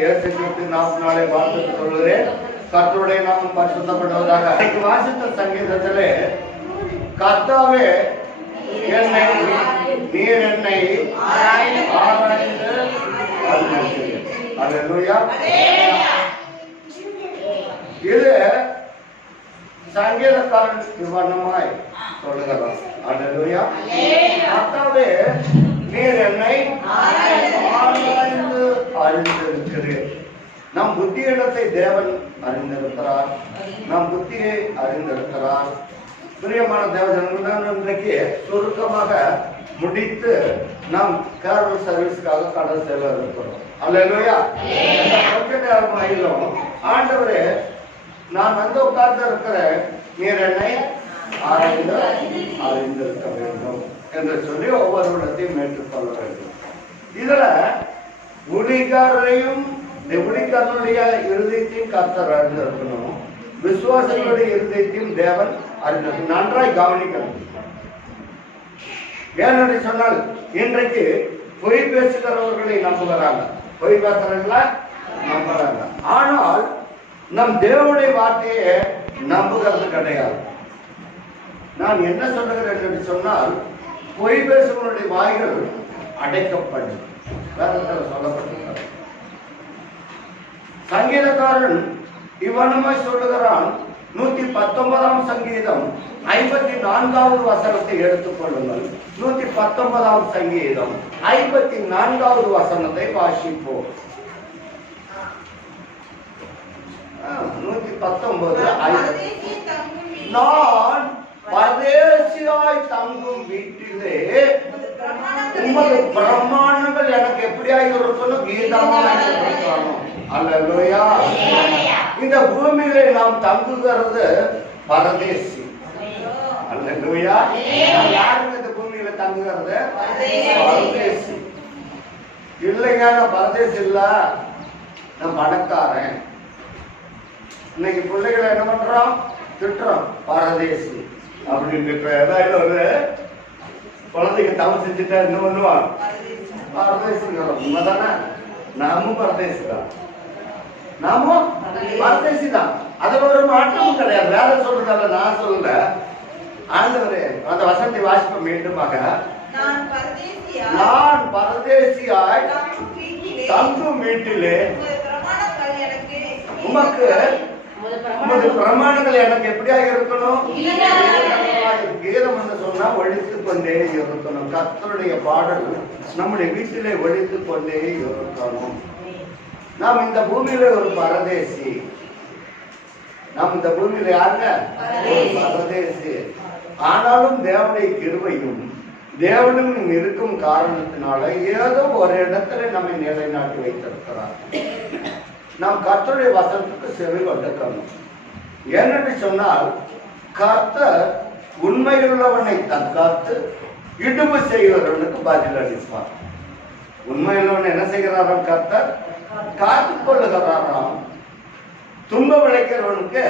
இயேசு கிறிஸ்து நாமத்தினாலே வாழ்த்து சொல்கிறேன். கர்த்தருடைய நாமம் பரிசுத்தப்படுவதாக. இன்னைக்கு வாசித்த சங்கீதத்திலே கர்த்தாவே என்னை நீர் என்னை ஆராய்ந்து அறிந்தீர். அல்லேலூயா. இது சங்கீதக்காரன் விவரணமாய் சொல்லுகிறார். அல்லேலூயா. கர்த்தாவே நீர் என்னை ஆராய்ந்து அறிந்திருக்கிறீர். நம் புத்தியிடத்தை தேவன் அறிந்திருக்கிறார். நம் புத்தியை அறிந்திருக்கிறார். பிரியமான தேவஜனங்கள், இன்றைக்கு சுருக்கமாக முடித்து நாம் கேரள் சர்வீஸ்க்காக கடல் செல்ல இருக்கிறோம். அல்லேலூயா. கொஞ்ச நேரம் ஆயிலும் ஆண்டவரே நான் வந்து உட்கார்ந்து இருக்கிறேன், நீர் என்னை ஆராய்ந்து அறிந்திருக்க வேண்டும் என்று சொல்லி ஒவ்வொருவரையும் ஏற்றுக்கொள்ள வேண்டும். இதுல ஊழியக்காரரையும் ஊழியக்காரனுடைய இருதயத்தையும் கர்த்தர் அறிந்திருக்கணும். விசுவாசங்களுடைய இருதயத்தையும் தேவன் அறிந்திருக்கணும். நன்றாய் கவனிக்கணும். ஏன்னு சொன்னால் இன்றைக்கு பொய் பேசுகிறவர்களை நம்புகிறாங்க, பொய் பேசுறவங்கள நம்புறாங்க. ஆனால் நம் தேவனுடைய வார்த்தையை நம்புகிறது கிடையாது. நான் என்ன சொல்லுகிறேன் என்று சொன்னால், பொய் பேசுவனுடைய வாய்கள் அடைக்கப்படும். வேதத்தில் சொல்லப்பட்டிருக்கிறது. சங்கீதக்காரன் இவனமாய் சொல்லுகிறான். 119 சங்கீதம் 54வது வசனத்தை எடுத்துக் கொள்ளுங்கள். 119 சங்கீதம் 54வது வசனத்தை வாசிப்போம். 119 நான் பரதேசியாய் தங்கும் வீட்டிலே உமது பிரமாணங்கள் எனக்கு எப்படியாக இருக்கணும், கீதமாக இருக்கணும். அல்லேலூயா. இந்த பூமியிலே நாம் தங்குகிறது பரதேசி. அல்லேலூயா. யாருங்க இந்த பூமியில தங்குகிறது? பரதேசி. இல்லைங்க, நான் பரதேசி இல்ல, நான் பணக்காரன். இன்னைக்கு பிள்ளைகளை என்ன பண்றோம்? திட்டுறோம், பரதேசி அப்படின்னு. ஏதாவது ஒரு குழந்தைக்கு தவறு செஞ்சுட்டா என்ன பண்ணுவான்? பரதேசிங்கிறோம். உண்மைதானே? நாமும் பரதேசி தான், நாமும் பரதேசி தான். அதுல ஒரு மாற்றமும் கிடையாது. வேற சொல்றதால நான் சொல்லல. ஆண்டவரே அந்த வசனத்தை வாசிப்ப மீண்டுமாக, நான் பரதேசியாய் தங்கும் வீட்டிலே உமக்கு உமது பிரமாணங்கள் எனக்கு எப்படியாக இருக்கணும்? கீதம் என்று சொன்னா ஒழித்துக் கொண்டே இருக்கணும். கர்த்தருடைய பாடல் நம்முடைய வீட்டிலே ஒழித்துக் கொண்டே இருக்கணும். நாம் இந்த பூமியில ஒரு பரதேசி. நாம் இந்த பூமியில யாருங்க? பரதேசி. ஆனாலும் தேவனுடைய கிருபையும் தேவனும் இருக்கும் காரணத்தினால ஏதோ ஒரு இடத்துல நம்மை நிலைநாட்டி வைத்திருக்கிறார். நாம் கர்த்தருடைய வசனத்துக்கு செவி கொடுக்கணும். ஏனென்று சொன்னால், கர்த்தர் உண்மையுள்ளவனை தற்காத்து இடும்பு செய்வதற்கு பதில் அளிப்பார். உண்மையுள்ளவன் என்ன செய்கிறாராம்? கர்த்தர் காத்துக் கொள்ளுகிறாராம். துன்ப விளைக்கிறவனுக்கு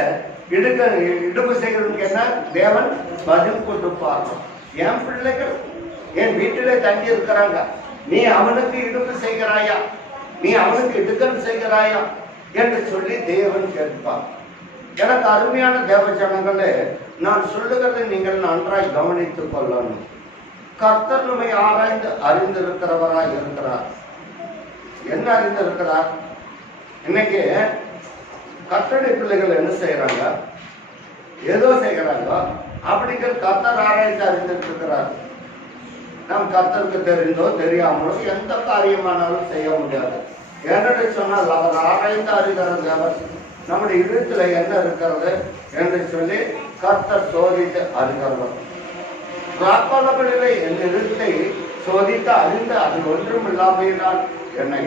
இடும்பு செய்கிறவனுக்கு என்ன? தேவன் பதில் கொடுப்பார். என் பிள்ளைகள் என் வீட்டிலே தங்கி இருக்கிறாங்க, நீ அவனுக்கு இடும்பு செய்கிறாயா, நீ அவனுக்கு இடுக்கல் செய்கிறாயா என்று சொல்லி தேவன் கேட்பார். எனக்கு அருமையான தேவ ஜனங்களே, நான் சொல்லுகிறதை நீங்கள் நன்றாய் கவனித்துக் கொள்ளணும். கர்த்தர் நம்மை ஆராய்ந்து அறிந்திருக்கிறவராய் இருக்கிறார். என்ன அறிந்திருக்கிறார்? இன்னைக்கு கர்த்தருடைய பிள்ளைகள் என்ன செய்யறாங்க? ஏதோ செய்கிறாங்க. அப்படிங்கிற கர்த்தர் ஆராய்ந்து அறிந்திருக்கிறார். நாம் கர்த்தருக்கு தெரிந்தோ தெரியாமலோ எந்த காரியமானாலும் செய்ய முடியாது. என்று சொன்னால் அவர் ஆராய்ந்து அறிகிறது. அவர் நம்முடைய இருத்துல என்ன இருக்கிறது என்று சொல்லி கர்த்தர் சோதித்து அறிகிறவர். காப்பாளர்களிலே என் இருத்தை சோதித்து அறிந்து அதில் ஒன்றும் இல்லாமையினால் என்னை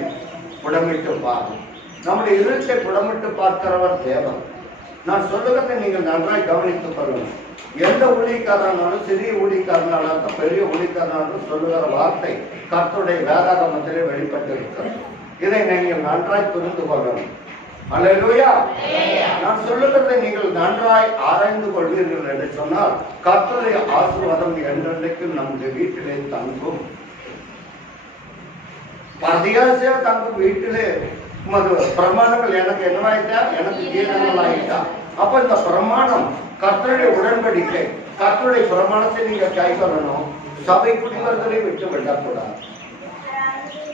புடமிட்டு பார்க்கும். நம்முடைய இருத்தை புடமிட்டு பார்க்கிறவர் தேவன். நான் சொல்லுகிறதை நீங்கள் நன்றாய் கவனித்துக் கொள்ளணும். எந்த ஊழியக்காரனாலும் சிறிய ஊழியக்காரனாலும் பெரிய ஊழியக்காரனாலும் சொல்லுகிற வார்த்தை கர்த்தருடைய வேதாகமத்திலே வெளிப்பட்டு இருக்கிறது. இதை நீங்கள் நன்றாய் புரிந்து கொள்ளணும். அல்லேலூயா. நான் சொல்லுகிறதை நீங்கள் நன்றாய் ஆராய்ந்து கொள்வீர்கள் என்று சொன்னால் கர்த்தருடைய ஆசீர்வாதம் என்றென்றைக்கும் நம்முடைய வீட்டிலே தங்கும். பரதேசியா தங்கும் வீட்டிலே உமது பிரமாணங்கள் எனக்கு என்னவாயிட்டா, எனக்கு கீதங்கள் ஆயிட்டா. அப்ப இந்த பிரமாணம் கர்த்தருடைய உடன்படிக்கை, கர்த்தருடைய பிரமாணத்தை நீங்க கைக்கொள்ளணும். சபை குடிவரத்தை விட்டு விடக்கூடாது.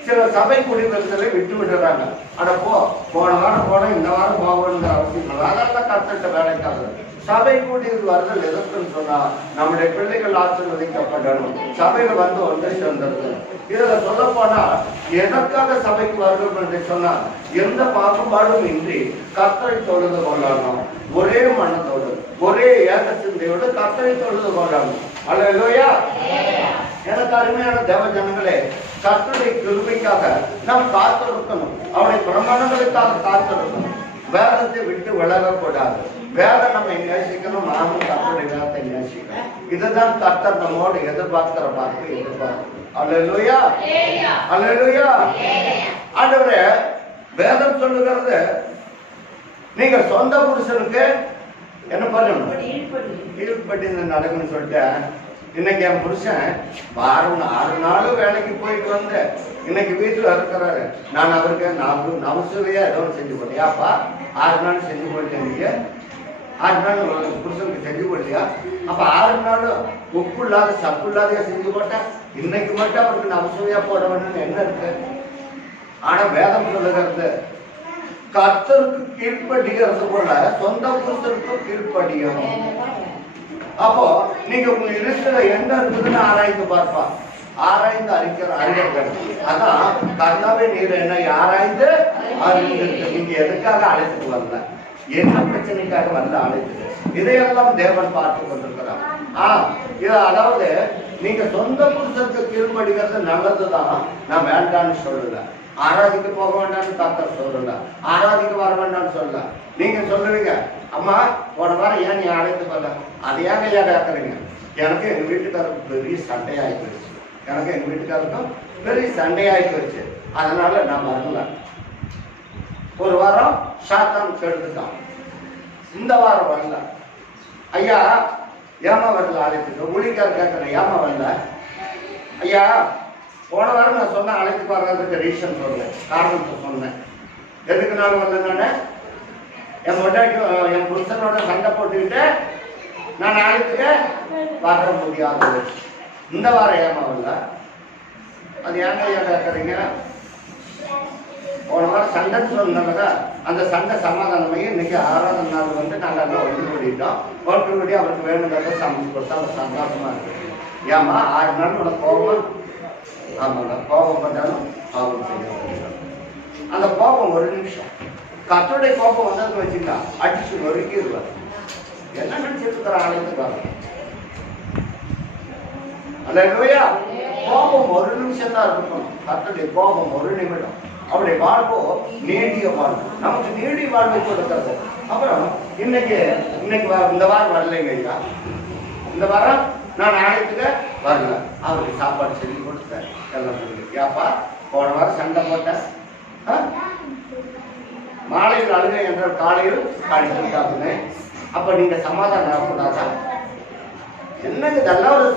சில சபை குடிவரத்தை விட்டு விடுறாங்க. அட போன வாரம் போனா இந்த வாரம் போகணுங்கிற அவசியம் இல்லை. அதெல்லாம் கர்த்தர்கிட்ட வேலைக்காக. சபை கூடி வருதல் எதற்குன்னு சொன்னா நம்முடைய பிள்ளைகள் ஆசீர்வதிக்கப்படணும், சபையில வந்து ஒன்றை சேர்ந்தது. இதுல சொல்ல போனா எதற்காக சபைக்கு வரணும் என்று சொன்னா எந்த பாகுபாடும் இன்றி கர்த்தரை தொழுது கொள்ளணும். ஒரே மனதோடு ஒரே ஏக சிந்தையோடு கர்த்தரை தொழுது கொள்ளணும். அல்லேலூயா. எனக்கு அருமையான தேவ ஜனங்களே, கர்த்தருடைய கிருபைக்காக நாம் காத்திருக்கணும். அவருடைய பிரமாணங்களுக்காக காத்திருக்கணும். வேதத்தை விட்டு விலகக்கூடாது. வேதம் நம்ம நேசிக்கணும், நாமும் கர்த்தருடைய வேதத்தை நேசிக்கணும். இதுதான் கர்த்தர் நம்மோடு எதிர்பார்க்கிற எதிர்பார்ப்பு. அல்லேலூயா, அல்லேலூயா. ஆண்டவரே, வேதம் சொல்லுகிறது நீங்க சொந்த புருஷனுக்கு என்ன பண்ணணும், கீழ்படி நடக்குன்னு சொல்லிட்டு. இன்னைக்கு என் புருஷன் வாரம் 6 நாளும் வேலைக்கு போயிட்டு வந்து இன்னைக்கு வீட்டுல இருக்கிறாரு. நான் அவருக்கு நவசுவையா ஏதோ செஞ்சு போட்டியாப்பா, 6 நாள் செஞ்சு போட்டீங்க, 6 நாள் புருஷனுக்கு செஞ்சு போட்டியா? அப்ப 6 நாள் உப்பு இல்லாத சப்பு இல்லாதையா செஞ்சு போட்டேன். இன்னைக்கு மட்டும் அவருக்கு நவசுவையா போட வேணும்னு என்ன இருக்கு? ஆனா வேதம் சொல்லுகிறது கர்த்தருக்கு கீழ்படிகிறது போல சொந்த புருஷனுக்கு கீழ்படியணும். அப்போ நீங்க உங்க இருக்கிற எந்த இருக்குதுன்னு ஆராய்ந்து பார்ப்பா, ஆராய்ந்து அறிஞர்கள். அதான் கர்த்தாவே நீர் என்ன ஆராய்ந்து அறிந்திருக்கு. நீங்க எதுக்காக அழைத்துட்டு வரல, என்ன பிரச்சனைக்காக வந்து அழைத்துட்டு, இதையெல்லாம் தேவன் பார்த்து கொண்டிருக்கிறார். இது அதாவது நீங்க சொந்த புருஷனுக்கு கீழ்படிக்கிறது நல்லதுதான், நான் வேண்டான்னு சொல்லல. ஆராதிக்க போக வேண்டாம்னு கர்த்தர் சொல்லல, ஆராதிக்க வர வேண்டாம்னு சொல்லல. நீங்க சொல்லுவீங்க, அம்மா போன வாரம் ஏன் நீ அழைத்து வரல? அது ஏன் ஐயா கேட்கறீங்க? எனக்கு எங்க வீட்டுக்காரருக்கு பெரிய சண்டையாகி போயிடுச்சு, எனக்கு எங்க வீட்டுக்காருக்கும் பெரிய சண்டையாகி போயிடுச்சு, அதனால நான் வரல. ஒரு வாரம் சாத்தான் கெடுத்துட்டான், இந்த வாரம் வரல. ஐயா ஏமா வரல அழைத்துட்டு? ஊழியக்காரர் கேட்கறேன், ஏமா வரல? ஐயா போன வாரம் நான் சொன்ன அழைத்து வர்றதுக்கு ரீசன் சொல்றேன், காரணத்தை சொன்னேன். எதுக்கு நான் வரல? என் பொண்டாட்டி என் புருஷனோட சண்டை போட்டுக்கிட்டு நான் அழைத்துக்க வர முடியாது. இந்த வாரம் ஏமா வரல? அது ஏங்க ஐயா கேட்கறீங்க? போன வாரம் சண்டைன்னு சொன்னாங்க, அந்த சண்டை சமாதானமாகி இன்னைக்கு 6ஆவது நாள் வந்து நாங்கள் எல்லாம் ஒன்று கூடிட்டோம். ஒன்று கூடி அவருக்கு வேணுங்கிறத சமைச்சு கொடுத்தா அவர் சந்தோஷமா இருக்கு. ஏமா 6 நாள் உனக்கு கோபம்? ஆமாங்க, கோபம் பண்ணாலும் பாவம் செய்ய. அந்த கோபம் ஒரு நிமிஷம், கர்த்தருடைய கோபம் வந்ததுன்னு வச்சுக்கா அடிச்சு நொறுக்கிடுவார். என்ன நினைச்சிருக்கிற ஆலயத்துக்காக? அல்லேலூயா. கோபம் ஒரு நிமிஷம் தான் இருக்கணும். கர்த்தருடைய கோபம் ஒரு நிமிடம். அவருடைய வாழ்வோ நீடிய வாழ்வு, நமக்கு நீடிய வாழ்வை கொடுக்கிறது. அப்புறம் இன்னைக்கு இந்த வாரம் வரலைங்க ஐயா, இந்த வாரம் நான் அழைத்துக்க வரல, அவருக்கு சாப்பாடு செஞ்சு கொடுத்தேன் எல்லாம் சொல்லி. ஏப்பா போன வாரம் சண்டை போட்டேன், மாலையில் அழுகை என்ற காலையில் காணிக்காதுங்க. அப்ப நீங்க சமாதானம் ஆகக்கூடாதா? என்னங்க இதெல்லாம் ஒரு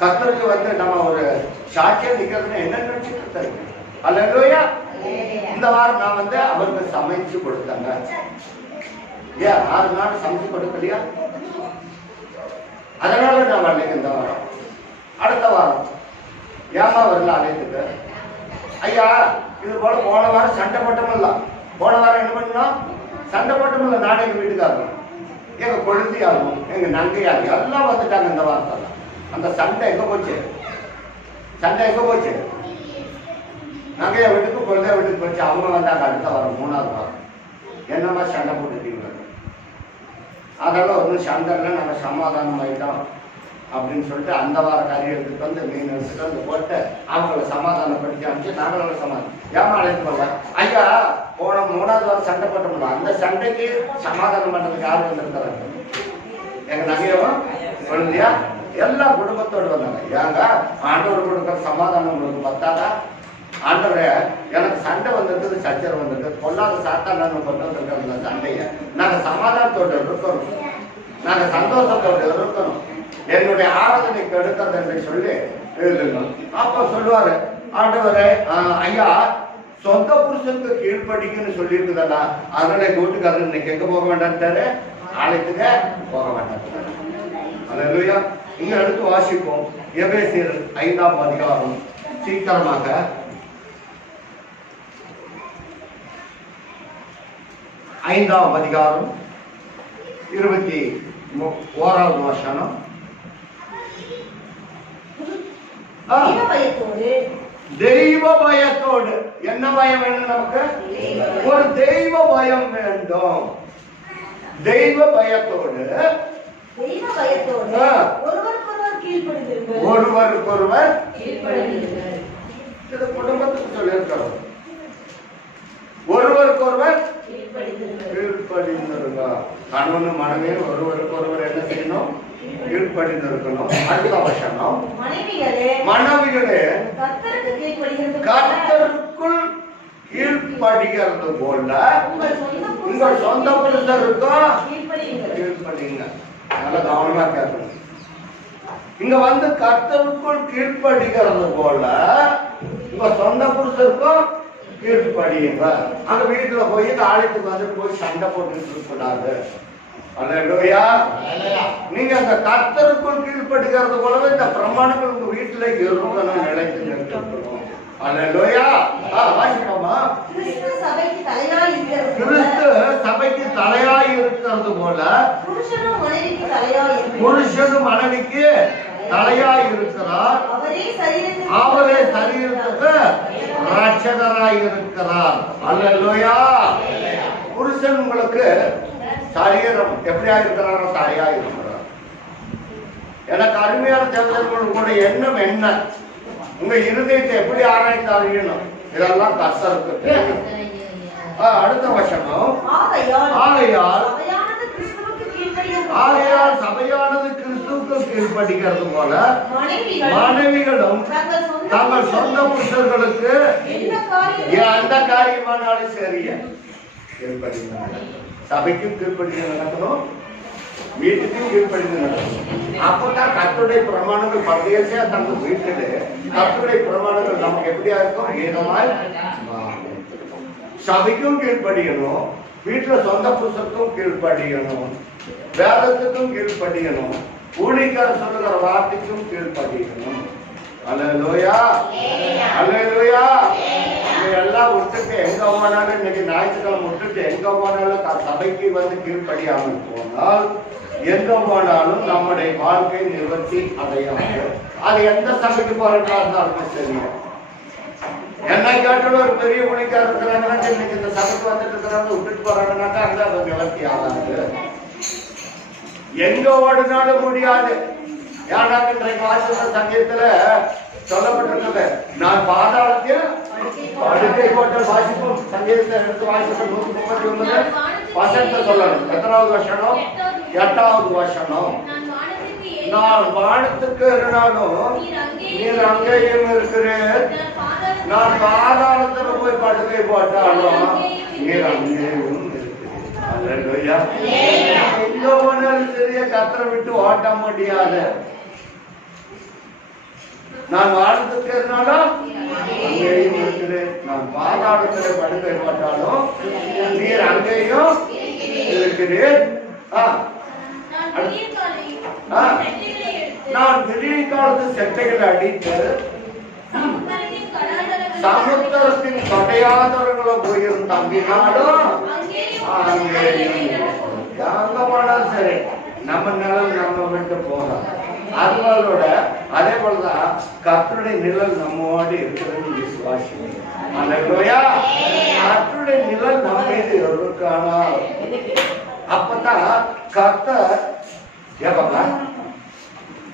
கர்த்தருக்கு வந்து நம்ம ஒரு சாட்சியம் நிக்கிறதுன்னு என்ன நினைச்சுட்டு இருக்காரு? அல்லேலூயா. இந்த வாரம் நான் வந்து அவருக்கு சமைச்சு கொடுத்தேங்க. ஏன் 6 நாள் சமைச்சு கொடுக்கலையா? அதனால நான் வரலைங்க இந்த வாரம். அடுத்த வாரம் ஏமா வரல அழைத்துக்கு? ஐயா இது போல போன வாரம் சண்டை போட்டோம்ல, போன வாரம் என்ன பண்ணோம்? சண்டை போட்டோம்ல. நானே எங்க வீட்டுக்காரரும் எங்க கொழுந்தியாகும் எங்க நங்கையாகும் எல்லாம் வந்துட்டாங்க இந்த வாரத்தால. அந்த சண்டை எங்க போச்சு? சண்டை எங்க போச்சு? நங்கையா வீட்டுக்கு கொழுந்தையா வீட்டுக்கு போச்சு. அவங்க வந்தாங்க அடுத்த வாரம் 3ஆவது வாரம். என்னமா சண்டை போட்டுட்டீங்க? அதெல்லாம் ஒன்றும் சண்டை இல்லை, நாங்கள் சமாதானம் ஆகிட்டோம் அப்படின்னு சொல்லிட்டு அந்த வார காரியத்துக்கு வந்து மீன் எடுத்துட்டு வந்து போட்டு அவங்கள சமாதானப்படுத்தி அனுப்பிச்சு நாங்களும் சமாதானம். ஏமா அழைத்து போல? ஐயா போன 3ஆவது வாரம் சண்டை போட்டோம்ல, அந்த சண்டைக்கு சமாதானம் பண்ணுறதுக்கு யார் வந்திருக்கிறாங்க? எங்க நகையவும் குழந்தையா எல்லா குடும்பத்தோடு வந்தாங்க. ஏங்க ஆண்டவர் கொடுக்குற சமாதானம் உங்களுக்கு பத்தாதா? ஆண்டவரே எனக்கு சண்டை வந்திருக்குது, சச்சரவு வந்திருக்கு, பொல்லாத சாத்தான் கொண்டு வந்திருக்கிற சண்டையை நாங்கள் சமாதானத்தோடு இருக்கணும், நாங்கள் சந்தோஷத்தோடு இருக்கணும், என்னுடைய ஆராதனை கெடுக்கிறது என்று சொல்லி எழுதுங்க. அப்போ சொல்லுவாரு ஆண்டவரே ஐயா சொந்த புருஷனுக்கு கீழ்ப்படிக்குன்னு சொல்லி இருக்குதா, அதனால எங்க வீட்டுக்காரர் இன்னைக்கு எங்க போக வேண்டாம்ட்டாரு, ஆலயத்துக்கு போக வேண்டாம். அல்லேலூயா. இங்க அடுத்து வாசிப்போம் எபேசியர் 5ஆம் அதிகாரம். சீக்கிரமாக 5ஆம் அதிகாரம் 21வது வசனம். தெய்வ பயத்தோடு. என்ன பயம் வேணும் நமக்கு? ஒரு தெய்வ பயம் வேண்டும். தெய்வ பயத்தோடு ஒருவருக்கொருவர் குடும்பத்துக்கு சொல்லியிருக்கிறோம். ஒருவருக்கொருவர் கீழ்ப்படிந்திருங்க. கணவன் மனைவியும் ஒருவருக்கொருவர் என்ன செய்யணும்? கீழ்ப்படிந்திருக்கணும். அடுத்த வசனம், மனைவிகளே கர்த்தருக்குள் கீழ்ப்படிகிறது போல உங்கள் சொந்த புருஷருக்கும் கீழ்ப்படிங்க. நல்லா கவனமா கேட்கணும். இங்க வந்து கர்த்தருக்குள் கீழ்ப்படிகிறது போல உங்க சொந்த புருஷருக்கும் கீழ்ப்படியுங்க. அங்க வீட்டுல போய் ஆலயத்துக்கு வந்து போய் சண்டை போட்டு இருக்கக்கூடாது. அல்லேலூயா. நீங்க அந்த கர்த்தருக்குள் கீழ்ப்படிகிறது போலவே இந்த பிரமாணங்கள் உங்க வீட்டுல இருக்கணும், நிலைத்து நிற்கணும். அல்லேலூயா. வாசிப்போமா? கிறிஸ்து சபைக்கு தலையாய் இருக்கிறது போல புருஷனும் மனைவிக்கு தலையாய் இருக்கிறார். அவரே சரீரத்துக்கு ரட்சகராய் இருக்கிறார். அல்லேலூயா. புருஷன் உங்களுக்கு சரீரம் எப்படியா இருக்கிறாரோ தலையா இருக்கிறார். எனக்கு அருமையான தேவதர்கள் கூட எண்ணம் என்ன? உங்க இருதயத்தை எப்படி ஆராய்ந்து அறியணும்? இதெல்லாம் கர்த்தருக்கு தெரியும். அடுத்த வசனம், ஆகையால் சபையானது கிறிஸ்துவுக்கு கீழ்ப்படிகிறது போல மனைவிகளும் தங்கள் சொந்த புருஷர்களுக்கு எந்த காரியமானாலும் சரிய கீழ்ப்படிங்க. சபைக்கும் கீழ்ப்படிந்து நடக்கணும், வீட்டுக்கும் கீழ்ப்படிந்து நடக்கணும். அப்பதான் கர்த்தருடைய பிரமாணங்கள் பரதேசியா தங்க வீட்டில் கர்த்தருடைய பிரமாணங்கள் நமக்கு எப்படியா இருக்கும்? ஏதமாய் சபைக்கும் கீழ்ப்படியணும், வீட்டுல சொந்த புருஷனுக்கும் கீழ்ப்படியணும், வேதத்துக்கும் கீழ்ப்படியணும், ஊழியக்கார சொல்லுகிற வார்த்தைக்கும் கீழ்ப்படியணும். அல்லேலூயா. அல்லேலூயா. எல்லாம் விட்டுட்டு எங்க போனாலும் இன்னைக்கு ஞாயிற்றுக்கிழமை விட்டுட்டு எங்க போனாலும் சபைக்கு வந்து கீழ்ப்படியாமல் போனால் எங்க போனாலும் நம்முடைய வாழ்க்கை நிவர்த்தி அடையாது. அது எந்த சபைக்கு போறதா இருந்தாலும் தெரியும். என்ன கேட்டாலும் ஒரு பெரிய ஊழியக்காரர் இருக்கிறாங்கன்னா இன்னைக்கு இந்த சபைக்கு வந்துட்டு இருக்கிறாங்க விட்டுட்டு போறாங்கன்னாக்கா அங்க அது நிவர்த்தி ஆகாது. எங்க ஓடினாலும் முடியாது. ஏன்னாக்க இன்றைக்கு வாசிக்கிற சங்கீதத்துல சொல்லப்பட்டிருக்கிறது, நான் பாதாளத்தில் படுக்கை போட்ட வாசிப்பும். சங்கீதத்தை எடுத்து வாசிப்போம். 139 வசனத்தை சொல்லணும். எத்தனாவது வசனம்? 8வது வசனம். நான் வானத்துக்கு ஏறினாலும் நீர் அங்கேயும் இருக்கிறேன், நான் பாதாளத்துல போய் படுக்கை போட்டாலும் நீர் அங்கேயும் இருக்கிறேன். எங்க போனாலும் சரியா கத்தரை விட்டு ஓட்ட முடியாது. நான் வானத்துக்கு ஏறினாலும் அங்கேயும் இருக்கிறேன், நான் பாதாளத்துல படுக்கை போட்டாலும் நீர் அங்கேயும் இருக்கிறேன். நான் திடீர் காலத்து செட்டைகளை அடித்து சமுத்திரத்தின் கடையாதவர்களை போயிருந்து தம்பினாலும் எங்க போனாலும் சரி நம்ம நிழல் நம்ம விட்டு போகலாம். அதோட அதே போலதான் கர்த்தருடைய நிழல் நம்மோடு இருக்கிறது விசுவாசி. அல்லேலூயா. கர்த்தருடைய நிழல் நம்ம மீது இருக்கானால் அப்பதான் கர்த்தர்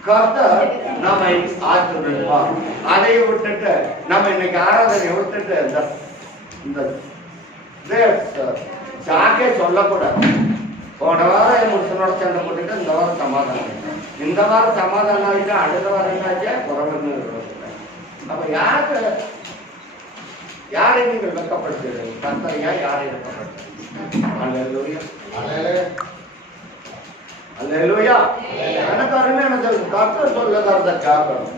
கர்த்தர் நம்மை ஆற்றுவார். அதை விட்டுட்டு நம்ம இன்னைக்கு ஆராதனை விட்டுட்டு இந்த ஜாக்கே சொல்லக்கூடாது. போன வாரம் என் புருஷனோட சண்டை போட்டுட்டு இந்த வாரம் சமாதானம், இந்த வாரம் சமாதானம் ஆகிட்டா அடுத்த வாரம் என்னாச்சே குறவன்னு. அப்ப யாரை நீங்கள் வெக்கப்படுத்துறீங்க? கர்த்தரையா யாரை வெக்கப்படுத்து? அல்லேலூயா. அல்லேலூயா. எனக்கு அருமையான கர்த்தர் சொல்லுகிறத கேட்கணும்.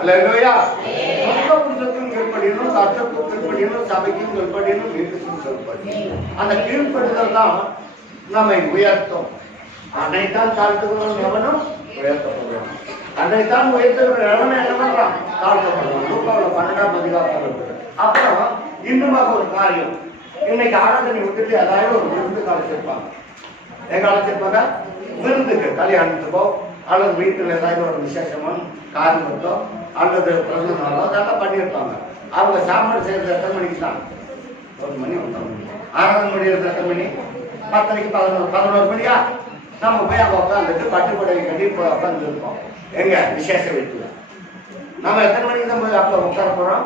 அல்லேலூயா. சொந்த புருஷத்துக்கும் கீழ்ப்படியணும், கர்த்தருக்கு கீழ்ப்படியணும், சபைக்கும் கீழ்ப்படியணும், வீட்டுக்கும் கீழ்ப்படியணும். அந்த கீழ்ப்படுதல் தான் நம்மை உயர்த்தும். அன்னைத்தான் தாழ்த்துகிறோம் எவனும் உயர்த்தப்படுவான், அன்னைத்தான் உயர்த்துகிற எவனும் என்ன பண்றான் தாழ்த்தப்படுவான். லூக்காவில் 12ஆம் அதிகாரத்தில். அப்புறம் இன்னுமாக ஒரு காரியம், இன்னைக்கு ஆராதனை விட்டுட்டு அதாவது ஒரு விருந்துக்கு அழைச்சிருப்பாங்க. எங்க அழைச்சிருப்பாங்க? விருந்துக்கு, கல்யாணத்துக்கோ அல்லது வீட்டில் ஏதாவது ஒரு விசேஷமோ காரணத்தோ அல்லது பிறந்த நாளோ அதெல்லாம் பண்ணியிருப்பாங்க. அவங்க சாப்பாடு செய்யறது எத்தனை மணிக்கு தான்? 1 மணி 1:30 மணி. ஆராதனை முடியறது எத்தனை மணி? 10:30 11 மணியா? நம்ம போய் அங்கே உட்காந்துட்டு பட்டுப்படவை கட்டி போய் உட்காந்து இருப்போம். எங்க விசேஷ வீட்டுல நம்ம எத்தனை மணிக்கு தான் போய் அப்போ உட்கார போறோம்?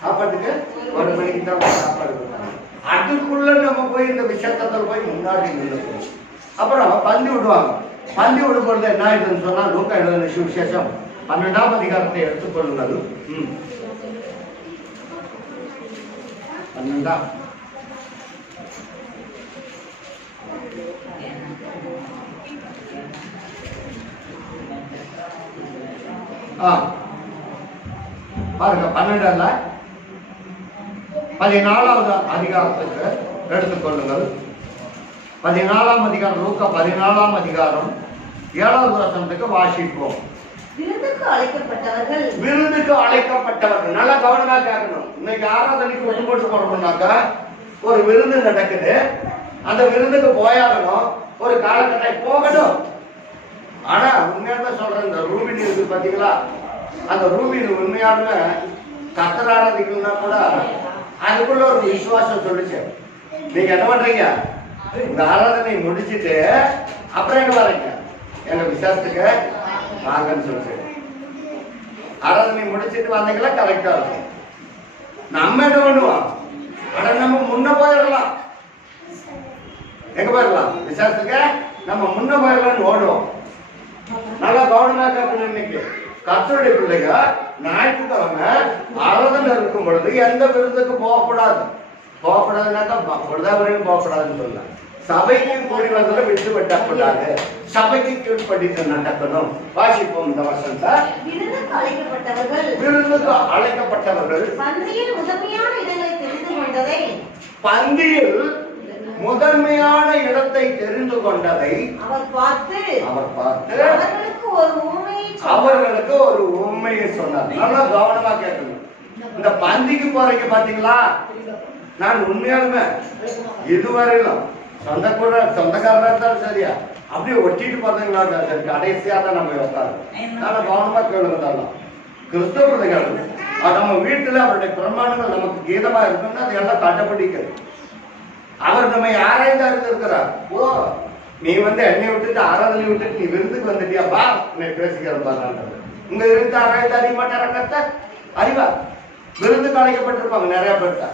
சாப்பாட்டுக்கு 1 மணிக்கு தான் சாப்பாடு கொடுத்தாங்க. அதுக்குள்ள நம்ம போய் இந்த விசேஷத்தில் போய் முன்னாடி நின்று போச்சு. அப்புறம் பந்தி விடுவாங்க. பந்தி விடும் பொழுது என்ன ஆயிடுதுன்னு சொன்னா, லூக்கா எழுதின சுவிசேஷம் 12ஆம் அதிகாரத்தை எடுத்துக்கொள்ளுங்கள். 12 பாருங்க, 12 14வது அதிகாரத்துக்கு எடுத்துக்கொள்ளுங்கள். 14ஆம் அதிகாரம், லூக்கா 14ஆம் அதிகாரம் 7வது வசனத்துக்கு வாசிப்போம். விருந்துக்கு அழைக்கப்பட்டவர்கள், விருந்துக்கு அழைக்கப்பட்டவர்கள் நல்லா கவனமா கேட்கணும். இன்னைக்கு ஆராதனைக்கு ஒட்டு போட்டு போறோம்னாக்கா ஒரு விருந்து நடக்குது, அந்த விருந்துக்கு போயாகணும், ஒரு காலகட்டம் போகணும். ஆனா உண்மையாலுமே சொல்றேன், இந்த ரூபின் இருக்கு பாத்தீங்களா, அந்த ரூபின் உண்மையாலுமே கர்த்தர் ஆராதிக்கணும்னா கூட அதுக்குள்ள ஒரு விசுவாசம் சொல்லிச்சு. நீங்க என்ன பண்றீங்க? இந்த ஆராதனை முடிச்சுட்டு அப்புறம் எங்க வரீங்க? எங்க விசாரத்துக்கு வாங்கன்னு சொல்லிச்சு. ஆராதனை முடிச்சுட்டு வந்தீங்களா கரெக்டா இருக்கும். நம்ம என்ன பண்ணுவோம்? ஆனா நம்ம முன்ன போயிடலாம். எங்க போயிடலாம்? விசாரத்துக்கு நம்ம முன்ன போயிடலாம்னு ஓடுவோம். நல்லா கவனமா கேட்கணும். இன்னைக்கு கர்த்தருடைய பிள்ளைங்க ஞாயிற்றுக்கிழமை ஆராதனை இருக்கும் பொழுது எந்த விருந்துக்கு போகக்கூடாது. போகக்கூடாதுனாக்கா பொழுதாவரையும் போகக்கூடாதுன்னு சொல்லலாம். சபைக்கு கூடி வந்ததை விட்டு விட்டக்கூடாது, சபைக்கு கீழ்ப்படித்து நடக்கணும். வாசிப்போம் இந்த வசனத்தை. விருந்துக்கு அழைக்கப்பட்டவர்கள், விருந்துக்கு அழைக்கப்பட்டவர்கள் பந்தியில் முதன்மையான இடங்களை தெரிந்து கொண்டதை, பந்தியில் முதன்மையான இடத்தை தெரிந்து கொண்டதை அவர் பார்த்து அவர்களுக்கு ஒரு உண்மையை சொன்னார். நல்லா கவனமா கேட்கணும். இந்த பந்திக்கு போறீங்க பாத்தீங்களா, நான் உண்மையாலுமே இதுவரையிலும் சொந்தக்காரனா இருந்தாலும் சரியா அப்படியே ஒட்டிட்டு பார்த்தீங்களா சரி, கடைசியா தான் நம்ம உட்காரு. நல்லா கவனமா கேளுங்க. கிறிஸ்தவ பிள்ளைகள் நம்ம வீட்டுல அவருடைய பிரமாணங்கள் நமக்கு கீதமா இருக்குன்னா அது எல்லாம் கட்டப்படிக்கிறது. அவர் நம்ம யாரையும் இருக்கிறார். ஓ நீ என்னை விட்டுட்டு ஆராதனை விட்டுட்டு நீ விருந்துக்கு வந்துட்டியா பா, நீ பேசிக்கிறேன் பாருன்றது. உங்க விருந்து ஆராய்ந்து அறிய மாட்டாரா? கத்த அறிவா. விருந்துக்கு அழைக்கப்பட்டிருப்பாங்க நிறைய பேர்த்த,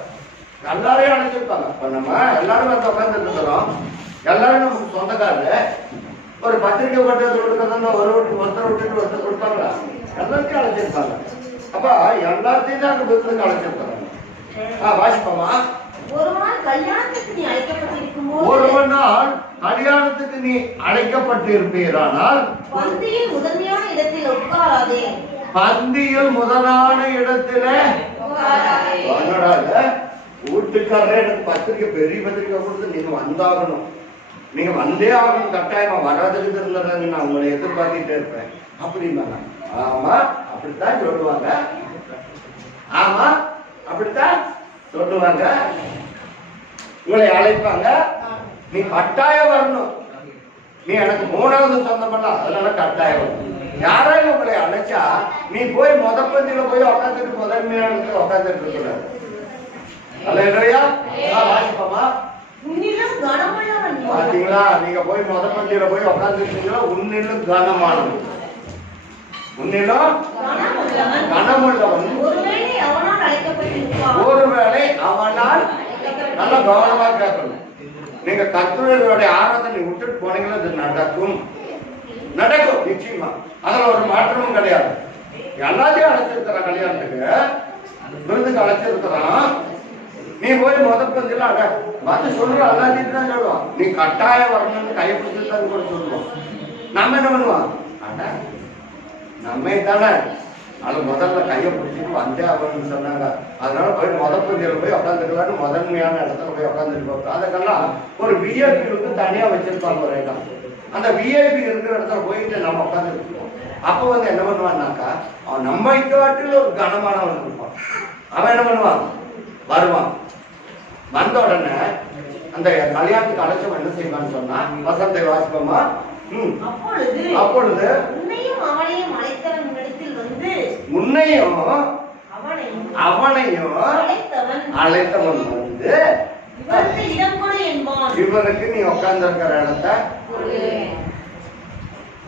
எல்லாரையும் அழைச்சிருப்பாங்க. இப்ப நம்ம எல்லாரும் வந்து உட்காந்துட்டு இருக்கிறோம், எல்லாரும் நமக்கு சொந்தக்காரரு. ஒரு பத்திரிக்கை பண்றது கொடுக்கறதுன்னு ஒருத்தர் விட்டுட்டு ஒருத்தர் கொடுப்பாங்களா? எல்லாத்தையும் அழைச்சிருப்பாங்க. அப்ப எல்லாத்தையும் தான் அந்த விருந்துக்கு அழைச்சிருப்பாங்க. வாசிப்போமா. ஒரு நாள் கல்யாணத்துக்கு நீ அழைக்கப்பட்டிருப்பீரானால் பந்தியில் முதன்மையான இடத்தில் உட்காராதே. பந்தியில் முதலான இடத்திலே வீட்டுக்காரரே எனக்கு பத்திரிக்கை பெரிய பத்திரிக்கை கொடுத்து நீங்க வந்தாகணும், நீங்க வந்தே ஆகணும், கட்டாயமா வராதுக்கு இருந்தாங்க, நான் உங்களை எதிர்பார்த்துட்டே இருப்பேன் அப்படின்னாங்க. ஆமா அப்படித்தான் சொல்லுவாங்க. ஆமா அப்படித்தான் சொல்லுவாங்க. உங்களை அழைப்பாங்க, நீ கட்டாயம் வரணும். நீ எனக்கு 3வது சொந்தம் பண்ண, அதனால கட்டாயம் வரணும். யாராலும் உங்களை அழைச்சா நீ போய் முதப்பந்தியில போய் உட்காந்துட்டு முதன்மையான இடத்துல உட்காந்துட்டு இருக்கிறாரு. பாத்தீங்களா, நீங்க போய் முதப்பந்தியில போய் உட்காந்துருக்கீங்களா? உன்னிலும் கனமானது, உன்னிலும் கனமுள்ளவன். ஒருவேளை அவனால் நல்லா கவனமா கேட்கணும். நீங்க கர்த்தருடைய ஆராதனை விட்டுட்டு போனீங்கன்னா அது நடக்கும் நிச்சயமா. அதுல ஒரு மாற்றமும் கிடையாது. எல்லாத்தையும் அழைச்சிருக்கிறான், கல்யாணத்துக்கு விருதுக்கு அழைச்சிருக்கிறான். நீ போய் முதப்பந்தில வந்து சொல்ற எல்லாத்தையும் தான் சொல்லுவான். நீ கட்டாயம் வரணும்னு கைப்பிடிச்சுதான் கூட சொல்லுவோம். நம்ம என்ன பண்ணுவோம்? நம்ம தானே அது முதல்ல கையை பிடிச்சிட்டு வந்தே ஆகணும்னு சொன்னாங்க. அதனால போய் பந்தியில் போய் உட்காந்துக்கலான்னு முதன்மையான இடத்துல போய் உட்காந்துட்டு அதுக்கெல்லாம் ஒரு விஐபிக்கு தனியா வச்சிருப்பாங்க ஒரு இடம். அந்த விஐபி இருக்கிற இடத்துல போயிட்டு நம்ம உட்காந்துருக்கோம். அப்போ வந்து என்ன பண்ணுவான்னாக்கா, அவன் நம்ம காட்டில் ஒரு கனமானவன் இருப்பான். அவன் என்ன பண்ணுவான், வருவான். வந்த உடனே அந்த கல்யாணத்துக்கு அழைச்சவன் என்ன செய்வான்னு சொன்னா, வசந்தை வாசிப்போமா. அப்பொழுது உன்னையும் அவனையும் அழைத்தவன் வந்து இவனுக்கு நீ உட்கார்ந்து இருக்கிற இடத்த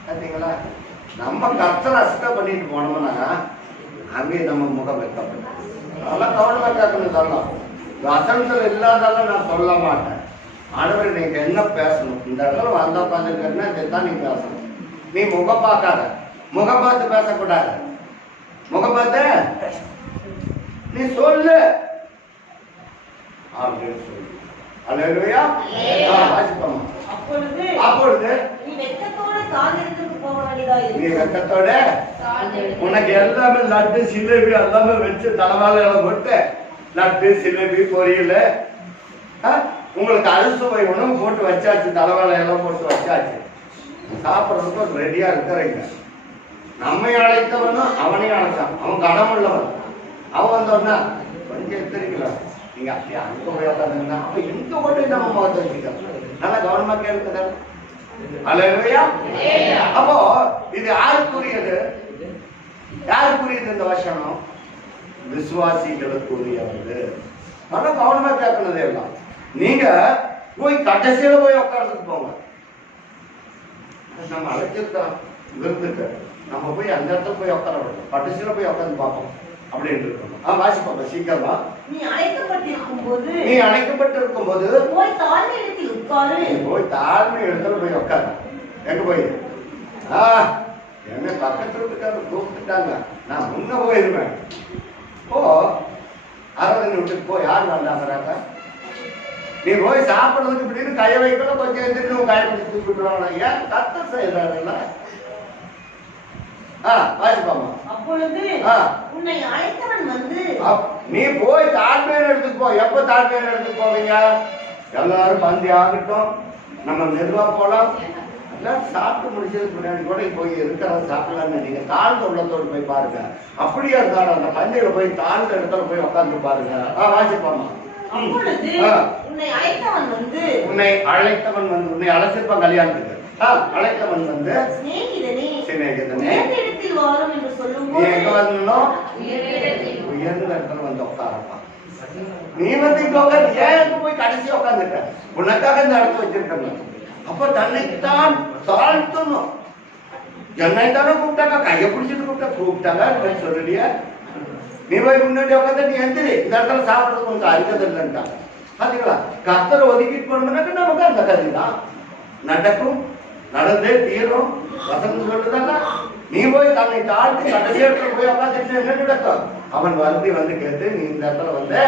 பாத்தீங்களா. நம்ம கர்த்தரை அசுத்தம் பண்ணிட்டு போனோம்னா அங்கே நம்ம முகம் வைக்கப்படும். அதெல்லாம் கவனமா கேட்கணும். சொல்லலாம் வசனத்துல இல்லாதாலும் நான் சொல்ல மாட்டேன். ஆண்டவர் நீங்க என்ன பேசணும், இந்த இடத்துல வந்த உட்காந்துருக்கா இதுதான் நீ பேசணும். நீ முகம் பார்க்காத, முகம் பார்த்து பேசக்கூடாது. முகம் பார்த்து நீ சொல்லு அப்படின்னு சொல்லு. அல்லேலூயா. வாசிப்போம். அப்பொழுது நீ வெக்கத்தோட உனக்கு எல்லாமே லட்டு சிலேபி எல்லாமே வச்சு தலைவாழை போட்டு லட்டு சிலேபி பொரியல் உங்களுக்கு அறுசுவை உணவு போட்டு வச்சாச்சு. தலைவாழை எல்லாம் போட்டு வச்சாச்சு. சாப்பிட்றதுக்கு ரெடியா இருக்கிறீங்க. நம்மை அழைத்தவனும் அவனையும் அழைச்சான். அவன் கடமுள்ளவன். அவன் வந்தோன்னா கொஞ்சம் எத்தரிக்கலாம். நீங்க அப்படியே அங்க போய் உட்காந்துங்கன்னா அப்ப எங்க கொண்டு நம்ம முகத்தை வச்சுக்கலாம். நல்லா கவனமா கேட்குதா. அல்லேலூயா. அப்போ இது யாருக்குரியது? யாருக்குரியது இந்த வசனம்? விசுவாசிகளுக்குரியது. நல்லா கவனமா கேட்கணுது எல்லாம். நீங்க போய் கடைசியில போய் உட்கார்ந்துட்டு போங்க. நம்ம அழைச்சிருக்கிறோம் விருந்துக்கு, நம்ம போய் அந்த இடத்துல போய் உட்கார விடணும். கடைசியில போய் உட்காந்து பார்ப்போம் அப்படின்னு இருக்கணும். வாசிப்பாங்க சீக்கிரமா. நீ அழைக்கப்பட்டிருக்கும் போது போய் தாழ்மை இடத்துல போய் உட்காரு. எங்க போய் என்ன பக்கத்துல இருக்காரு கூப்பிட்டுட்டாங்க, நான் முன்ன போயிருவேன். ஓ ஆராதனை விட்டுட்டு போ. யார் வேண்டாங்கிறாங்க? நீ போய் சாப்பிடுறதுக்கு இப்படின்னு கையை வைக்கல, கொஞ்சம் எந்திரிச்சு கையை பிடிச்சி தூக்கிட்டுருவாங்க. ஏன் கர்த்தர் செய்யறாருல்ல. நீ போய் தாழ்மையான இடத்துக்கு போ. எப்ப தாழ்மையான இடத்துக்கு போவீங்க? எல்லாரும் பந்தி ஆகட்டும், நம்ம மெதுவா போலாம். சாப்பிட்டு முடிச்சதுக்கு முன்னாடி கூட போய் இருக்கிறத சாப்பிடலாம்னு நீங்க தாழ்ந்த உள்ளத்தோடு போய் பாருங்க. அப்படியே இருந்தாலும் அந்த பந்தியில போய் தாழ்ந்த இடத்துல போய் உட்காந்து பாருங்க. வாசிப்பாமா. உன்னை அழைத்தவன் வந்து உன்னை அழைச்சிருப்பான் கல்யாணத்துக்கு. அழைத்தவன் வந்து சிநேகிதனே நீ எங்க வரணும்? உயர்ந்த இடத்துல வந்து உட்காரப்பான். நீ வந்து இங்க உட்காந்து ஏன் போய் கடைசி உட்காந்துட்ட? உனக்காக இந்த இடத்துல வச்சிருக்க. அப்ப தன்னைத்தான் தாழ்த்தணும். என்னை தானே கூப்பிட்டாங்க, கையை பிடிச்சிட்டு கூப்பிட்டாங்க சொல்லியா? நீ போய் முன்னாடி உட்காந்து நீ எந்திரி, இந்த இடத்துல சாப்பிடுறது உனக்கு அருகதை இல்லைன்ட்டாங்க. பாத்தீங்களா? கர்த்தரை ஒதுக்கிட்டு போனோம்னாக்க நமக்கு அந்த கதை தான் நடக்கும், நடந்தே தீரும். வசனம் சொல்லுதாங்க. நீ போய் தன்னை தாழ்த்தி கடைசி இடத்துல போய் உட்காந்துட்டு என்ன நடக்கும்? அவன் வந்து கேட்டு நீ இந்த இடத்துல வந்து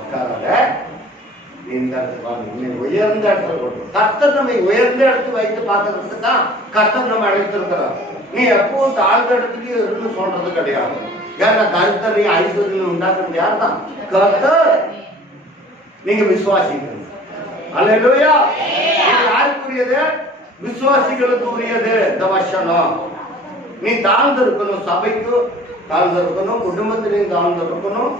உட்காராத, நீ இந்த இடத்துல உயர்ந்த இடத்துல போட்டு. கர்த்தர் நம்மை உயர்ந்த இடத்துல வைத்து பார்க்கறதுக்கு தான் கர்த்தர் நம்ம அழைத்திருக்கிறார். நீ எப்பவும் தாழ்ந்த இடத்துக்கு இருந்து சொல்றது கிடையாது. ஏன்னா கர்த்தரை ஐஸ்வர்யம் உண்டாக்குறது யார் தான்? கர்த்தர். நீங்க விசுவாசிக்கணும். அல்லேலூயா. யாருக்குரியது? விசுவாசிகளுக்கு உரியது இந்த வசனம். நீ தாழ்ந்து இருக்கணும், சபைக்கு தாழ்ந்து இருக்கணும், குடும்பத்திலையும் தாழ்ந்து இருக்கணும்,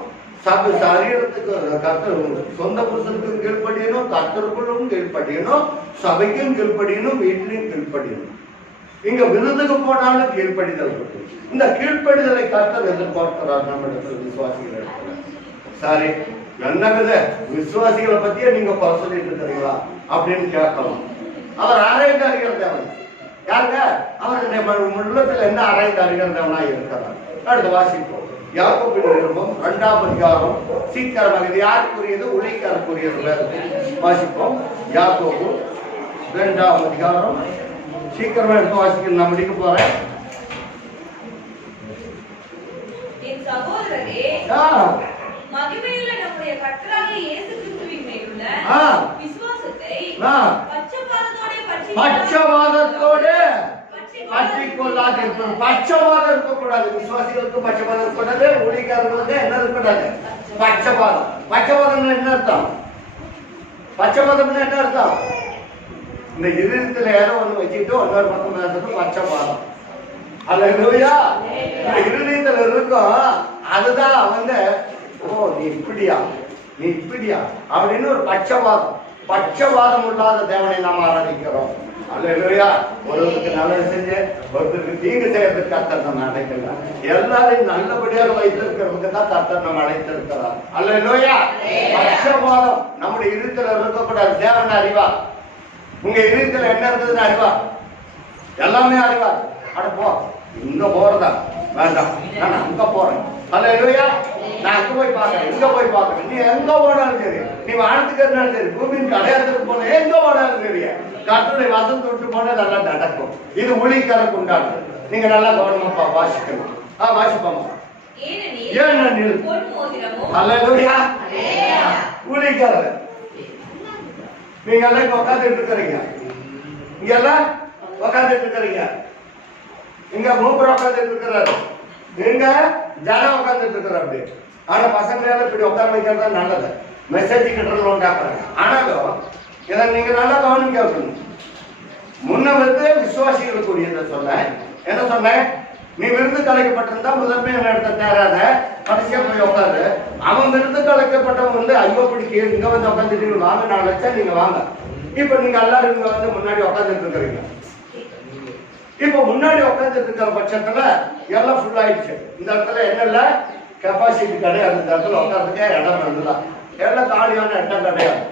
சபை சரீரத்துக்கு கர்த்தர் சொந்த புருஷனுக்கும் கீழ்ப்படியணும், கர்த்தருக்குள்ளும் கீழ்ப்படியணும், சபைக்கும் கீழ்ப்படியணும், வீட்டிலையும் கீழ்ப்படியணும். இங்க விருதுக்கு போனாலும் கீழ்ப்படிதல் இருக்கு. இந்த கீழ்ப்படிதலை கர்த்தர் எதிர்பார்க்கிறார் நம்ம இடத்துல, விசுவாசிகள் இடத்துல. சரி, என்னது விசுவாசிகளை பத்தியே நீங்க குறை சொல்லிட்டு இருக்கிறீங்களா அப்படின்னு கேட்கலாம். அவர் ஆராய்ந்து அறிகிற தேவன் யாருங்க? அவருடைய உள்ளத்துல என்ன ஆராய்ந்து அறிகிற தேவனா இருக்கிறார். அடுத்து வாசிப்போம். யாக்கோபின் நிருபம் 2ஆம் அதிகாரம். சீக்கிரமாக இது யாருக்குரியது? ஊழியக்காரருக்குரியது. வாசிப்போம். யாக்கோபு 2ஆம் அதிகாரம். சீக்கிரமா எடுத்து வாசிக்க நான் முடிக்க போறேன். என் சகோதரரே, மகிமையுள்ள நம்முடைய கர்த்தராகிய இயேசு கிறிஸ்துவின் மேலுள்ள விசுவாசத்தை பட்சபாதத்தோடு பற்றி கொள்ளாது இருக்கணும். பட்சபாதம் இருக்கக்கூடாது. விசுவாசிகளுக்கு பட்சபாதம் இருக்கக்கூடாது. ஊழியக்காரர்களுக்கு என்ன இருக்கக்கூடாது? பட்சபாதம். பட்சபாதம் என்ன அர்த்தம்? பட்சபாதம் என்ன அர்த்தம்? இந்த இருதயத்துல ஏதோ ஒண்ணு வச்சுட்டு இன்னொரு பக்கம் பேசுறது பட்சபாதம். அல்லேலூயா. இந்த இருதயத்துல இருக்கும் அதுதான் வந்து ஓ நீ இப்படியா நீ இப்படியா அப்படின்னு ஒரு பட்சபாதம். பட்சபாதம் இல்லாத தேவனை நாம் ஆராதிக்கிறோம். அல்லேலூயா. ஒருவருக்கு நல்லது செஞ்சு ஒருத்தருக்கு தீங்கு செய்யறதுக்கு கர்த்தர் நம்ம அழைக்கல. எல்லாரையும் நல்லபடியாக வைத்திருக்கிறதுக்கு தான் கர்த்தர் நம்ம அழைத்திருக்கிறார். அல்லேலூயா. பட்சபாதம் நம்முடைய இருதயத்துல இருக்கக்கூடாது. தேவன் அறிவா. உங்க இருதயத்துல என்ன இருக்குதுன்னு அறிவா. எல்லாமே அறிவா. அட போ இங்க போறதா வேண்டாம் நான் அங்க போறேன். அல்லேலூயா. நான் அங்க போய் பாக்குறேன் இங்க போய் பாக்குறேன். நீ எங்க போனாலும் சரி நீ வாழ்த்துக்கு இருந்தாலும் சரி பூமியின் அடையாளத்துக்கு போன எங்க போனாலும் சரி கர்த்தருடைய வசனத்தை விட்டு போனா நல்லா நடக்கும். இது ஊழியக்காரருக்கு உண்டானது. நீங்க நல்லா கவனமா வாசிக்கணும். வாசிப்போமா? ஏனெனில் அல்லேலூயா ஊழியக்காரர் நீங்க எல்லாம் இங்க உட்காந்துட்டு இருக்கிறீங்க. இங்க எல்லாம் உட்காந்துட்டு இருக்கிறீங்க. இங்க மூப்பர் உட்காந்துட்டு இருக்கிறாரு. நீங்க ஜனம் உட்காந்துட்டு இருக்கிறாரு. ஆனா பசங்களால இப்படி உட்கார வைக்கிறது நல்லது. மெசேஜ் கிட்ட உண்டாக்குறாங்க. ஆனாலும் இதை நீங்க நல்லா கவனம் கேட்கணும். முன்ன வந்து விசுவாசிகளுக்கு உரியதை சொன்னேன். என்ன சொன்னேன்? நீ விருது கலைக்கப்பட்டிருந்தா முதன்மை இடத்த தேராத கடைசியா போய் உட்காரு. அவன் விருது கலைக்கப்பட்டவன் வந்து ஐயோ பிடிக்க இங்க வந்து உட்காந்துட்டு வாங்க 4 லட்சம் நீங்க வாங்க. இப்ப நீங்க எல்லாரும் இங்க வந்து முன்னாடி உட்காந்துட்டு இருக்கிறீங்க. இப்ப முன்னாடி உட்காந்துட்டு இருக்கிற பட்சத்துல எல்லாம் ஃபுல் ஆயிடுச்சு. இந்த இடத்துல என்ன இல்ல கெப்பாசிட்டி கிடையாது. இந்த இடத்துல உட்காந்துக்கே இடம் இருந்துதான் எல்லாம் காலியான இடம் கிடையாது.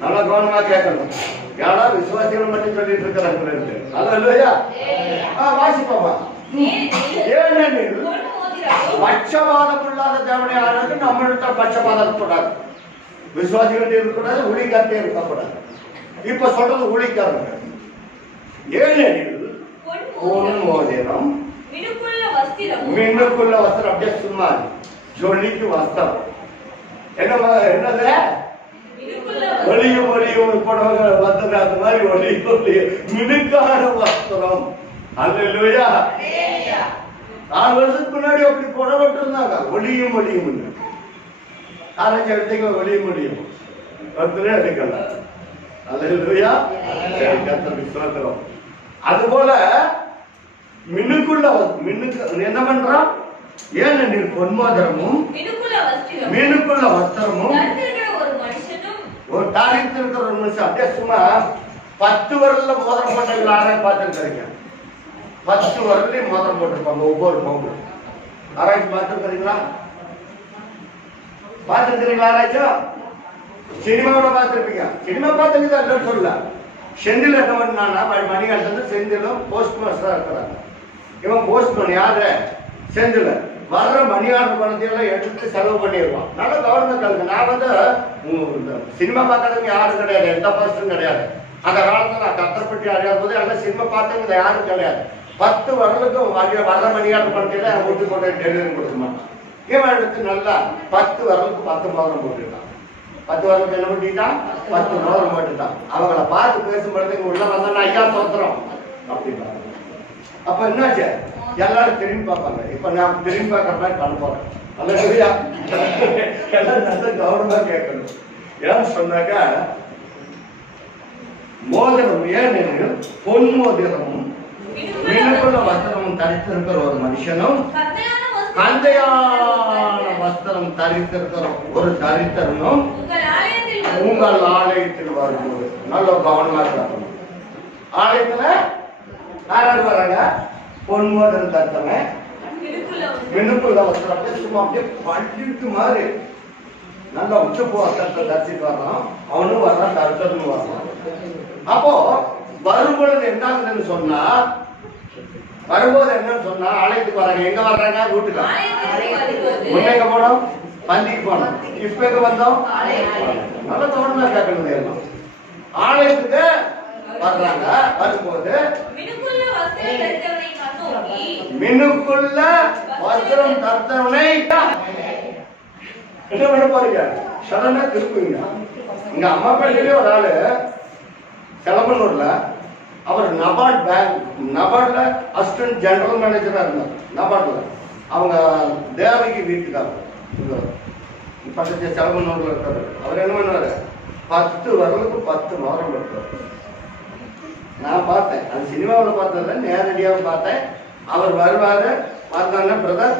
நல்லா கவனமா கேட்கணும். ஏன்னா விசுவாசிகள் மட்டும் சொல்லிட்டு இருக்கிறாங்க. அல்லேலூயா. வாசிப்போமா? ஏனெனில் பட்சபாதம் இல்லாத தேவனை ஆராய்ந்து நம்மள்கிட்ட பட்சபாதம் கூடாது. விசுவாசிகள் இருக்கக்கூடாது. ஊழியக்காரத்தே இருக்கக்கூடாது. இப்ப சொல்றது ஊழியக்காரங்க. ஏனெனில் பொன் மோதிரம் மின்னுக்குள்ள வஸ்திரம் அப்படியே சும்மா ஜொலிக்கு வஸ்திரம் என்னது ஒளியும் ஒளியும் புடவை வந்தது அந்த மாதிரி ஒளியும் மினுக்கான வஸ்திரம். அல்லேலூயா. 4 வருஷத்துக்கு முன்னாடி அப்படி புடவைட்டு இருந்தாங்க. ஒளியும் ஒளியும் ஆராய்ச்சி எடுத்தீங்க. ஒளியும் ஒளியும் ஒருத்தரே எடுக்கல. அல்லேலூயா. கர்த்தர் விசுவாசம். அதுபோல மின்னுக்குள்ள மின்னுக்கு என்ன பண்றான்? ஏனெனில் பொன்மோதிரமும் மீனுக்குள்ள வஸ்திரமும் ஒரு தாரித்து இருக்கிற ஒரு மனுஷன் அப்படியே சும்மா 10 வரல மோதிரம் போட்டவங்க ஆராய்ச்சி பார்த்துருக்கீங்க. 10 வரலையும் மோதிரம் போட்டிருப்பாங்க ஒவ்வொரு பவுன். ஆராய்ச்சி பார்த்துருக்கீங்களா? பார்த்துருக்கீங்களா ஆராய்ச்சா? சினிமாவோட பார்த்துருப்பீங்க. சினிமா பார்த்துக்கிதான் இல்லைன்னு சொல்லல. செந்தில் என்ன பண்ணான்னா மணிகாலத்துல செந்திலும் போஸ்ட் மாஸ்டரா இருக்கிறாங்க. இவன் போஸ்ட்மேன் யாரு? செந்தில். வர்ற மணியாளர் பணத்தையெல்லாம் எடுத்து செலவு பண்ணிடுவான். நல்ல கவர்மெண்ட் இருக்கு. நான் வந்து சினிமா பார்க்கறதுக்கு யாரும் கிடையாது. எந்த பர்சனும் கிடையாது. அந்த காலத்துல நான் கத்தப்பட்டி அறியாத போது எல்லாம் சினிமா பார்த்தவங்க யாரும் கிடையாது. 10 வருடத்துக்கு வர்ற மணியாளர் பணத்தையில வீட்டு கொண்டு டெலிவரி கொடுக்க மாட்டான். இவன் எடுத்து நல்லா 10 வருடத்துக்கு 10 மோதிரம் போட்டுட்டான். 10 வருடத்துக்கு என்ன பண்ணிட்டான்? 10 மோதிரம் போட்டுட்டான். அவங்கள பார்த்து பேசும்பொழுது உள்ள வந்தா ஐயா சோத்திரம் அப்படின்னா அப்ப என்னாச்சு? எல்லாரும் திரும்பி பார்ப்பாங்க. இப்ப நான் திரும்பி பார்க்கற மாதிரி பண்ண போறேன். அல்லேலூயா. எல்லாம் நல்ல கவனமா கேட்கணும். ஏன்னு சொன்னாக்கா மோதிரம் ஏனெனில் பொன் மோதிரமும் மினுக்குள்ள வஸ்திரமும் தரித்திருக்கிற ஒரு மனுஷனும் கந்தையான வஸ்திரம் தரித்திருக்கிற ஒரு தரித்திரனும் உங்கள் ஆலயத்தில் வரும்போது நல்ல கவனமா இருக்கணும். ஆலயத்துல யாராவது வராங்க? பொன்மோதிரம் தரித்தவன் மினுக்குள்ள வஸ்திரம் சும்மா அப்படியே பள்ளிட்டு மாதிரி நல்லா உச்ச வஸ்திரத்தை தரிசிட்டு வர்றான். அவனும் வர்றான், தரித்தனும் வர்றான். அப்போ வரும்பொழுது என்ன ஆகுதுன்னு சொன்னா வரும்போது என்னன்னு சொன்னா ஆலயத்துக்கு வராங்க. எங்க வர்றாங்க? வீட்டுக்கு. முன்ன எங்க போனோம்? பந்திக்கு போனோம். இப்ப எங்க வந்தோம்? நல்ல தோணுமா கேட்கணும். எல்லாம் ஆலயத்துக்கு வர்றாங்க. வரும்போது மினுக்குள்ள வஸ்திரம் தரித்தவனை என்ன பண்ண போறீங்க? சடனா திருப்புங்க. இங்க அம்மா பள்ளியிலே ஒரு ஆளு கிளம்பனூர்ல அவர் நபார்ட் பேங்க், நபார்ட்ல அசிஸ்டன்ட் ஜெனரல் மேனேஜரா இருந்தார். நபார்ட்ல அவங்க தேவகி வீட்டுக்காரர் பக்கத்து செலவனூர்ல இருக்காரு. அவர் என்ன பண்ணுவாரு, 10 வரலுக்கு 10 மோதிரம் எடுத்தார். நான் பார்த்தேன், அது சினிமாவில் பார்த்ததில்ல, நேரடியாக பார்த்தேன். அவர் வருவாரு, வந்தாங்கன்னா பிரதர்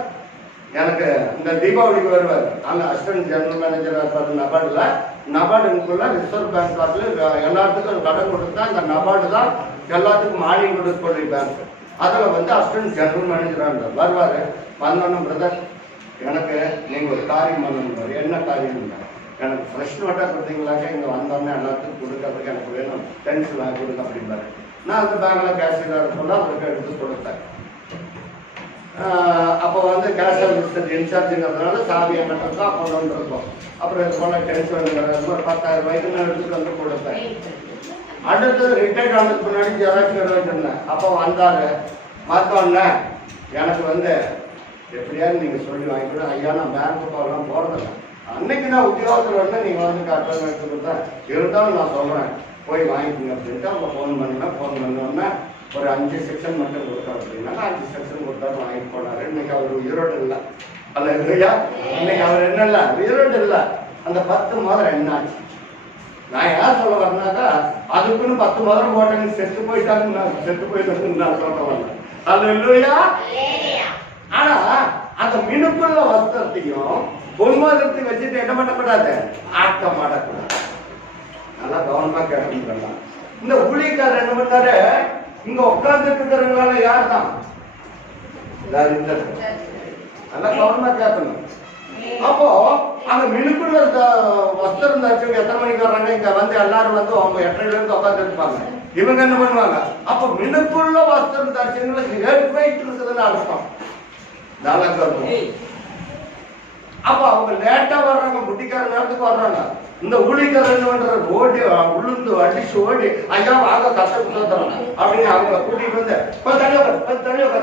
எனக்கு இந்த தீபாவளிக்கு வருவார். அங்கே அசிஸ்டன்ட் ஜெனரல் மேனேஜராக இருப்பார் நபார்டில். நபார்டுக்குள்ள ரிசர்வ் பேங்க் கார்டில் எல்லாத்துக்கும் கடன் கொடுத்தா இந்த நபார்டு தான் எல்லாத்துக்கும் மானியம் கொடுக்கக்கூடிய பேங்க். அதில் வந்து அசிஸ்டன்ட் ஜெனரல் மேனேஜராக இருந்தார். வருவார், வந்தோன்னு பிரதர் எனக்கு நீங்கள் ஒரு காரியம் பண்ணணும். என்ன காரியம்? எனக்கு ஃப்ரெஷ் நோட்டாக கொடுத்தீங்களாக்க இங்கே வந்தோடனே எல்லாத்துக்கும் கொடுக்கறதுக்கு எனக்கு வேணும், டென்ஷன் வாங்கி கொடுங்க அப்படின்னாரு. நான் அந்த பேங்கில் கேஷியராக இருக்கோம்னா அவருக்கு எடுத்து கொடுத்தேன். அப்போ வந்து கேஷ் ஆஃபீஸர் இன்சார்ஜுங்கிறதுனால சாவி என்கிட்ட தான் கொண்டு இருக்கோம். அப்புறம் இது போல டென்ஷன் ஒரு 10,000 ரூபாய்க்கு நான் எடுத்துட்டு வந்து கொடுத்தேன். அடுத்தது ரிட்டையர்ட் ஆனதுக்கு முன்னாடி ஜெராக்ஸ் வச்சுருந்தேன். அப்போ வந்தார், பார்த்தோன்னே எனக்கு வந்து எப்படியாவது நீங்கள் சொல்லி வாங்கிக்கணும். ஐயா நான் பேங்க்கு போகலாம் போகிறதில்ல, அன்னைக்கு நான் உத்தியோகத்தில் வந்து நீங்கள் வந்து கட்டணம் எடுத்து கொடுத்தா இருந்தாலும் நான் சொல்கிறேன் போய் வாங்கிக்கோங்க அப்படின்ட்டு அவங்க ஃபோன் பண்ணேன். ஃபோன் பண்ணோன்னே ஒரு 5 செக்ஷன் மட்டும் கொடுத்தோம் அப்படின்னா 5 செக்ஷன் கொடுத்தாரு, வாங்கிட்டு போனார். இன்னைக்கு அவர் உயிரோடு இல்லை. அல்ல இல்லையா? இன்னைக்கு அவர் என்ன இல்லை, உயிரோடு இல்லை. அந்த 10 மோதிரம் என்ன ஆச்சு? நான் ஏன் சொல்ல வரேன்னாக்கா அதுக்குன்னு 10 மோதிரம் போட்டேன்னு செத்து போயிட்டாங்க, நான் செத்து போயிட்டு நான் சொல்ல வரேன். அது இல்லையா? ஆனா அந்த மினுக்குள்ள வஸ்திரத்தையும் பொன்மோதிரத்தை வச்சுட்டு என்ன பண்ணக்கூடாது, ஆட்டம் ஆடக்கூடாது. நல்லா கவனமா கேட்கணும். இந்த ஊழியக்காரர் என்ன பண்ணாரு, இங்க உட்கார்ந்துட்டு இருக்கிறவங்களால யார் தான் நல்லா கவனமா கேட்கணும். அப்போ அந்த மினுக்குள்ள வஸ்திரம் தரிச்சவங்க எத்தனை மணிக்கு வர்றாங்க, இங்க வந்து எல்லாரும் வந்து அவங்க 8:30 இருந்து உட்கார்ந்து இருப்பாங்க. இவங்க என்ன பண்ணுவாங்க, அப்ப மினுக்குள்ள வஸ்திரம் தரிச்சவங்களுக்கு ஏற்பாயிட்டு இருக்குதுன்னு அர்த்தம். நல்லா கருத்து. அப்ப அவங்க லேட்டா வர்றாங்க, முட்டிக்கார நேரத்துக்கு வர்றாங்க. இந்த ஊழியக்காரர் என்ன பண்றாரு, ஓடி உளுந்து அடிச்சு ஓடி ஐயா வாங்க கஷ்டப்பட்டு தரோம் அப்படின்னு அவங்க கூட்டிட்டு வந்து தனியாக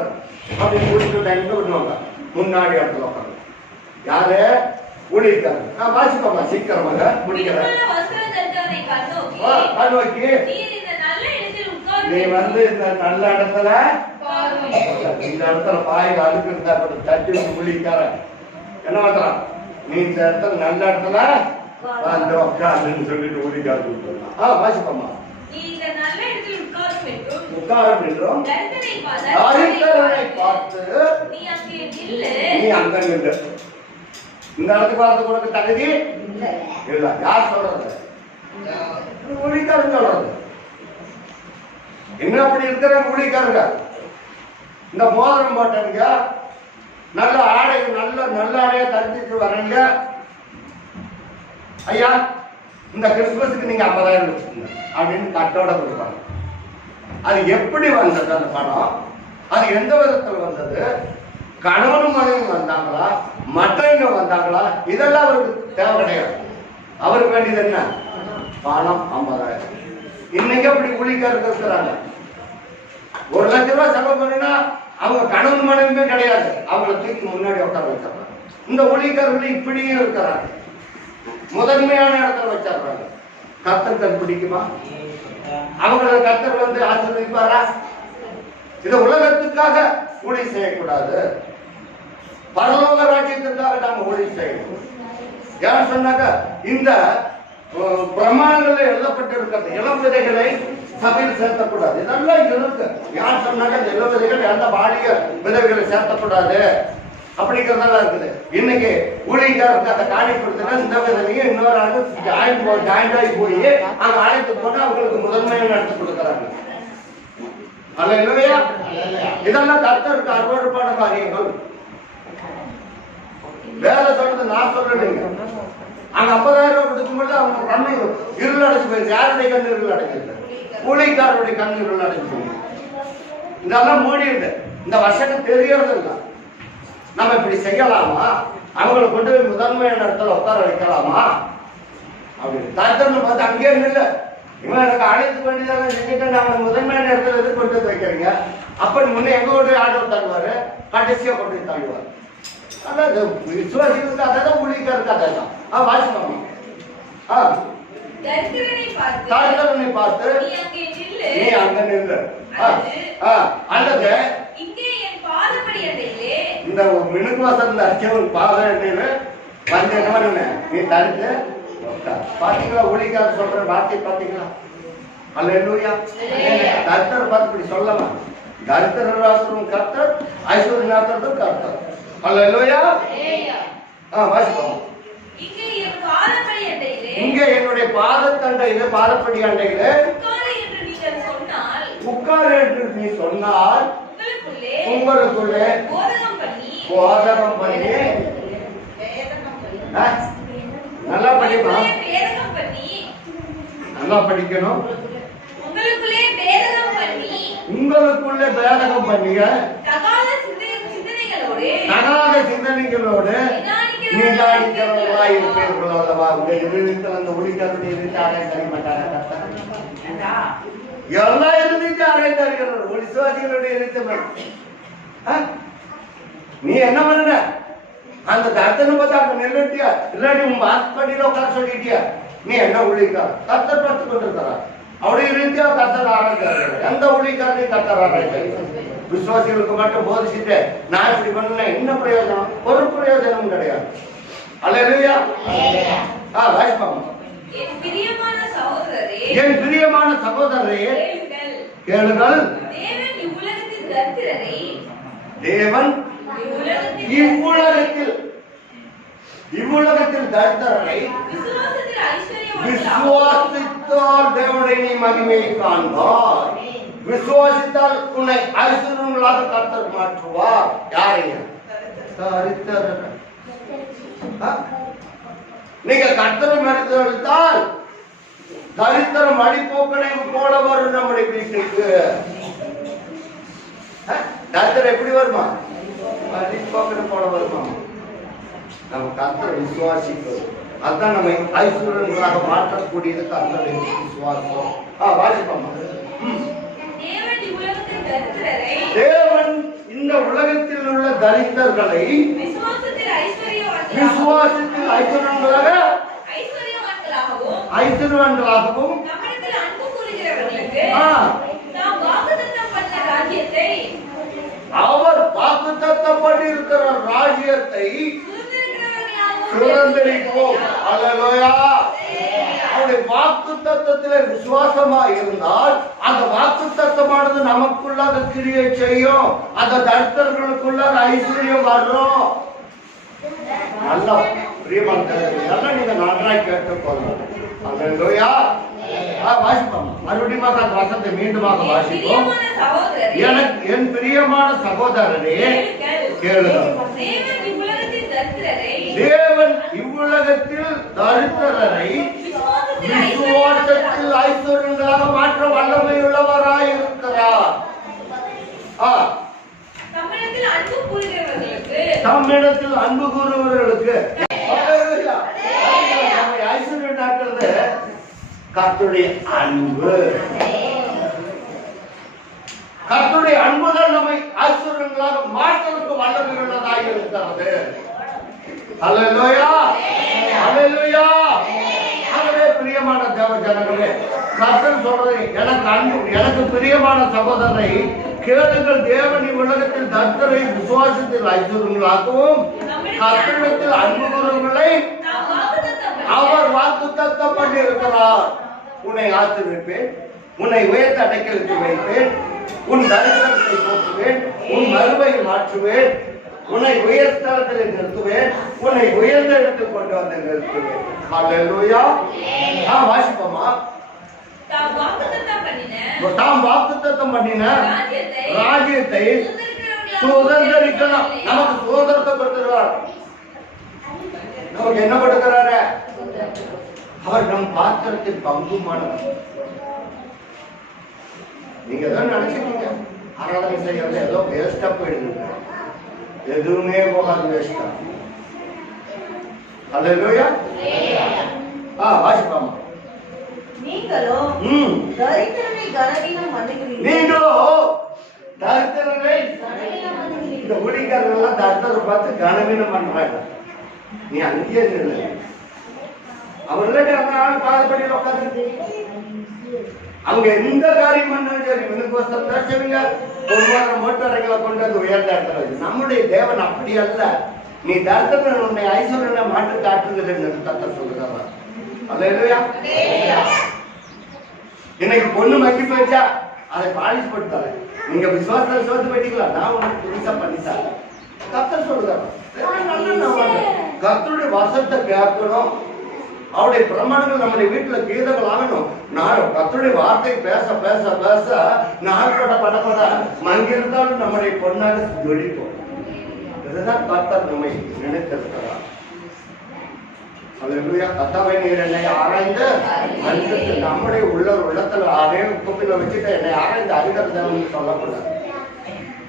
அப்படின்னு கூட்டிட்டு எங்க பண்ணுவாங்க, முன்னாடி இடத்துல உட்காந்து. யாரு? ஊழியக்காரர். நான் வாசிப்போமா சீக்கிரமாக முடிக்கிறேன். கண்ணோக்கி நீ வந்து இந்த நல்ல இடத்துல, இந்த இடத்துல பாய் அழுக்கு இருந்தா தட்டி ஊழியக்காரன் என்ன பண்றான், நீ இந்த இடத்துல நல்ல இடத்துல வந்து உட்காருன்னு சொல்லிட்டு ஊழியக்காரர் கொடுத்துடலாம். வாசிப்போமா. உட்காரம் என்றும் பார்த்து நீ அங்க நின்று. இந்த இடத்துக்கு வரது உனக்கு தகுதி இல்ல. யார் சொல்றது? ஊழியக்காரன் சொல்றது. என்ன அப்படி இருக்கிற ஊழியக்காரங்க இந்த மோதிரம் போட்டீங்க, நல்ல ஆடை நல்ல ஆடையா தரிச்சிட்டு வர்றீங்க. ஐயா இந்த கிறிஸ்துமஸுக்கு நீங்க 50,000 வச்சுக்கோங்க அப்படின்னு கட்டோட கொடுப்பாங்க. அது எப்படி வந்தது அந்த பணம்? அது எந்த விதத்தில் வந்தது? கணவனும் மனைவியும் வந்தாங்களா, மற்றவங்க வந்தாங்களா? இதெல்லாம் அவருக்கு தேவை கிடையாது. அவருக்கு வேண்டியது என்ன? பணம் 50,000. இன்னைக்கு அப்படி ஊழியக்காரர்கள் இருக்கிறாங்க. 1 லட்சம் ரூபாய் செலவு பண்ணினா அவங்க கணவன் மனைவியுமே கிடையாது, அவங்கள தூக்கி முன்னாடி உட்கார வச்சிடறாங்க. இந்த ஊழியக்காரர்கள் இப்படியும் இருக்கிறாங்க, முதன்மையான இடத்துல வச்சிடறாங்க. கர்த்தர் பிடிக்குமா? அவங்கள கர்த்தர் வந்து ஆசீர்வதிப்பாரா? இத உலகத்துக்காக ஊழியம் செய்யக்கூடாது, பரலோக ராஜ்யத்திற்காக நாம ஊழியம் செய்யணும். யார் சொன்னாங்க, இந்த பிரமாணங்கள்ல எழுதப்பட்டிருக்கிறது இளம் விதைகளை சபையில் சேர்த்தக்கூடாது. இதெல்லாம் இருக்கு. யார் சொன்னாங்க இந்த இளம் விதைகள் எந்த பாலிய விதைகளை சேர்த்தக்கூடாது அப்படிங்கிறதெல்லாம் இருக்குது. இன்னைக்கு ஊழியக்காரருக்கு அந்த காணிப்படுத்தினா இந்த விதனையும் இன்னொரு ஆளு ஜாயிண்ட் ஆகி போய் அங்க அழைத்து போனா அவங்களுக்கு முதன்மையை நடத்தி கொடுக்குறாங்க. அல்ல இல்லையா? இதெல்லாம் கர்த்தருக்கு அருவருப்பான காரியங்கள். வேலை சொல்றது நான் சொல்லலைங்க. அங்க 50,000 ரூபாய் கொடுக்கும்போது அவங்க கண்ணு இருள் அடைச்சு போயிருக்கு. யாருடைய கண்ணு இருள் அடைச்சிருக்கு? ஊழியக்காரருடைய கண்ணு இருள் அடைச்சு போயிருக்கு. இதெல்லாம் மூடிடுது. இந்த வருஷத்துக்கு தெரியறது இல்லை. நம்ம இப்படி செய்யலாமா? அவங்களை கொண்டு போய் முதன்மையான இடத்துல உட்கார வைக்கலாமா அப்படின்னு தர்த்தம்னு பார்த்து அங்கேயே இல்லை. இவன் எனக்கு அழைத்து வேண்டியதான செஞ்சுட்டு நம்ம முதன்மையான இடத்துல எது கொண்டு வந்து வைக்கிறீங்க? அப்படி முன்னே எங்க கொண்டு ஆர்டர் தருவாரு, கடைசியா கொண்டு தருவார். அதாவது விசுவாசிகளுக்கு அதான் ஊழியக்காரருக்கு அதான். வாசிப்பாங்க. தரித்திரனை பார்த்து நில்லு. நீ அங்க நில்லு. அல்லது இங்கே என் பாதப்படி அண்டையிலே இந்த மினுக்குவாசல் அச்சவன் பாதையில வந்து என்ன பண்ண நீ தடுத்து பாத்தீங்களா ஊழிக்கார சொல்ற வார்த்தை பாத்தீங்களா? அல்லேலூயா. கர்த்தர் பார்த்து இப்படி சொல்லலாம். தரித்திரராசரும் கர்த்தர், ஐஸ்வர்யநாதரும் கர்த்தர். அல்லேலூயா. வாசிப்போம். இங்கே என் பாதப்படி அண்டையிலே இங்கே என்னுடைய பாதத்தண்டையில பாதப்படி அண்டையில உட்காரு என்று நீங்கள் சொன்னால் உட்கார் என்று நீ சொன்னால் உங்களுக்குள்ளே போதகம் பண்ணி நல்லா படிப்பா. பேதகம் பண்ணி நல்லா படிக்கணும். உங்களுக்குள்ளே பேதகம் பண்ணி உங்களுக்குள்ளே பேதகம் பண்ணிய தகாத சிந்தனைகளோடு நிதானிக்கிறவர்களாய் இருப்பீர்கள் அல்லவா? உடைய இருதயத்தில் அந்த ஒளிக்கருடைய இருந்துட்டு ஆராய்ந்து அறிய மாட்டாரா? எல்லா இருந்துட்டு ஆராய்ந்து அறிகிறார். ஒரு விசுவாசிகளுடைய இருதயம் நீ என்ன பண்ண? அந்த தர்த்தனை பார்த்தா அங்க நெல்லுட்டியா இல்லாட்டி உன் வாசப்படியில உட்கார சொல்லிட்டியா? நீ என்ன ஊழிக்கார? கர்த்தர் பார்த்து கொண்டிருக்கிறா. அவருடைய ரீதியா கர்த்தர் ஆராய்ச்சாரு. எந்த ஊழிக்காரையும் கர்த்தர் ஆராய்ச்சாரு. விசுவாசிகளுக்கு மட்டும் போதிச்சுட்டு நான் இப்படி பண்ண என்ன பிரயோஜனம்? ஒரு பிரயோஜனமும் கிடையாது. அல்லேலூயா. வாசிப்பாங்க. என் பிரியமான சகோதரரே, என் பிரியமான சகோதரரே, கேளுங்கள். தேவன் இவ்வுலகத்தின் தரித்திரரை தேவன் இவ்வுலகத்தில் தரித்திரரை விசுவாசித்தால் தேவனுடைய நீ மகிமையை காண்பார். விசுவாசித்தால் உன்னை ஐஸ்வர்யங்களாக கர்த்தர் மாற்றுவார். யாரையும் தரித்திரரை நீங்க கர்த்தரை மறுத்தால் தரித்திரம் அடிப்போக்கனை போல வரும் நம்முடைய வீட்டுக்கு. தரித்திரம் எப்படி வருமா? அடிப்போக்கனை போல வருமா? நம்ம கர்த்தரை விசுவாசிக்கிறோம். அதுதான் நம்ம ஐஸ்வர்யங்களாக மாற்றக்கூடியது கர்த்தருடைய விசுவாசம். வாசிப்போம். தேவன் இந்த உலகத்தில் உள்ள தரித்திரர்களை விசுவாசத்தில் ஐஸ்வர்யவான்களாகவும் அவர் வாக்குத்தத்தம் பண்ணியிருக்கிற ராஜ்யத்தை சுதந்திரிப்போம். அல்லேலூயா. அவருடைய வாக்குத்தத்தத்திலே விசுவாசமா இருந்தால் அந்த வாக்குத்தத்தமானது நமக்குள்ளாக கிரியை செய்யும். அந்த தரித்திரர்களுக்குள்ளாக ஐஸ்வர்யம் வரும். நல்லா பிரியமான நீங்க நன்றாய் கேட்டுக்கொள்ளணும். அல்லேலூயா. வாசிப்போம். மறுபடியும் அந்த வசனத்தை மீண்டுமாக வாசிப்போம். என் பிரியமான சகோதரரே, கேளுங்கள். தேவன் இவ்வுலகத்தில் தரித்திரரை விசுவாசத்தில் ஐஸ்வர்யங்களாக மாற்ற வல்லமையுள்ளவராய் இருக்கிறார். தம்மிடத்தில் அன்பு கூறுவர்களுக்கு ஐஸ்வர்யம் நாட்கிறது கர்த்தருடைய அன்பு. கர்த்தருடைய அன்புதான் நம்மை ஐஸ்வர்யங்களாக மாற்றுவதற்கு வல்லமையுள்ளதாக இருக்கிறது. அல்லேலூயா. அல்லேலூயா. ஆகவே பிரியமான தேவ ஜனங்களே, கர்த்தர் சொல்றது எனக்கு பிரியமான சகோதரரை கேளுங்கள். தேவன் இவ்வுலகத்தில் தரித்திரரை விசுவாசத்தில் ஐஸ்வர்யங்களாகவும் கர்த்தரிடத்தில் அன்பு கூறுவர்களை அவர் வாக்குத்தத்தம் பண்ணி இருக்கிறார். உன்னை ஆசீர்வதிப்பேன், உன்னை உயர்ந்த அடைக்கலுக்கு வைப்பேன், உன் தரித்திரத்தை போக்குவேன், உன் மறுவை மாற்றுவேன், உன்னை உயர்ஸ்தலத்தில் நிறுத்துவேன், உன்னை உயர்ந்த இடத்துக்கு கொண்டு வந்து நிறுத்துவேன். அல்லேலூயா. வாசிப்போமா. தாம் வாக்குத்தத்தம் பண்ணின ராஜ்யத்தை சுதந்திரிக்கணும். நமக்கு சுதந்திரத்தை கொடுத்துருவார். நமக்கு என்ன கொடுக்கிறாரு? அவர் நம் பாத்திரத்தின் பங்குமானவர். நீங்க தான் நினைச்சுக்கீங்க ஆராதனை செய்யறது ஏதோ வேஸ்டா போயிடுங்க. எதுவுமே போகாது வேஸ்டா. அல்லேலூயா. வாசிப்பாமா. நீங்களோ தரித்திரரை கனவீனம் பண்ணுகிறீர்கள். நீங்களோ தரித்திரரை இந்த ஊழியக்காரர்கள் தரித்திரரை பார்த்து கனவீனம் பண்றாங்க. நீ அங்கேயே நில்ல. அவர்களே பாதப்படியில் உட்காந்து அவங்க எந்த காரியம் பண்ணாலும் சரி வினுக்கோசம் தான் செய்வீங்க. பொதுவாக மோட்டாரைகளை கொண்டு வந்து உயர்ந்த இடத்துல வச்சு. நம்முடைய தேவன் அப்படி அல்ல. நீ தரித்திரன் உன்னை ஐஸ்வர்யனை மாட்டு காட்டுகிறது கத்த சொல்லுறவா. அல்லேலூயா. இன்னைக்கு பொண்ணு மக்கி போயிடுச்சா அதை பாலிஷ் படுத்தாரு. நீங்க விசுவாசத்தை சோத்து போயிட்டீங்களா, நான் உனக்கு புதுசா பண்ணித்தாரு கத்த சொல்லுறவா. கர்த்தருடைய வசத்தை கேட்கணும். அவருடைய பிரமாணங்கள் நம்முடைய வீட்டுல கீதங்கள் ஆகணும். நான் கர்த்தருடைய வார்த்தை பேச பேச பேச நாட்பட படப்பட மங்கிருந்தாலும் நம்முடைய பொண்ணாக ஜொலிப்போம். இதுதான் கர்த்தர் நம்மை நினைத்திருக்கிறார். அல்லேலூயா. கர்த்தாவே நீர் என்னை ஆராய்ந்து நம்முடைய உள்ளத்துல அதே குப்பில வச்சுட்டு என்னை ஆராய்ந்து அறிகிறதுன்னு சொல்லக்கூடாது.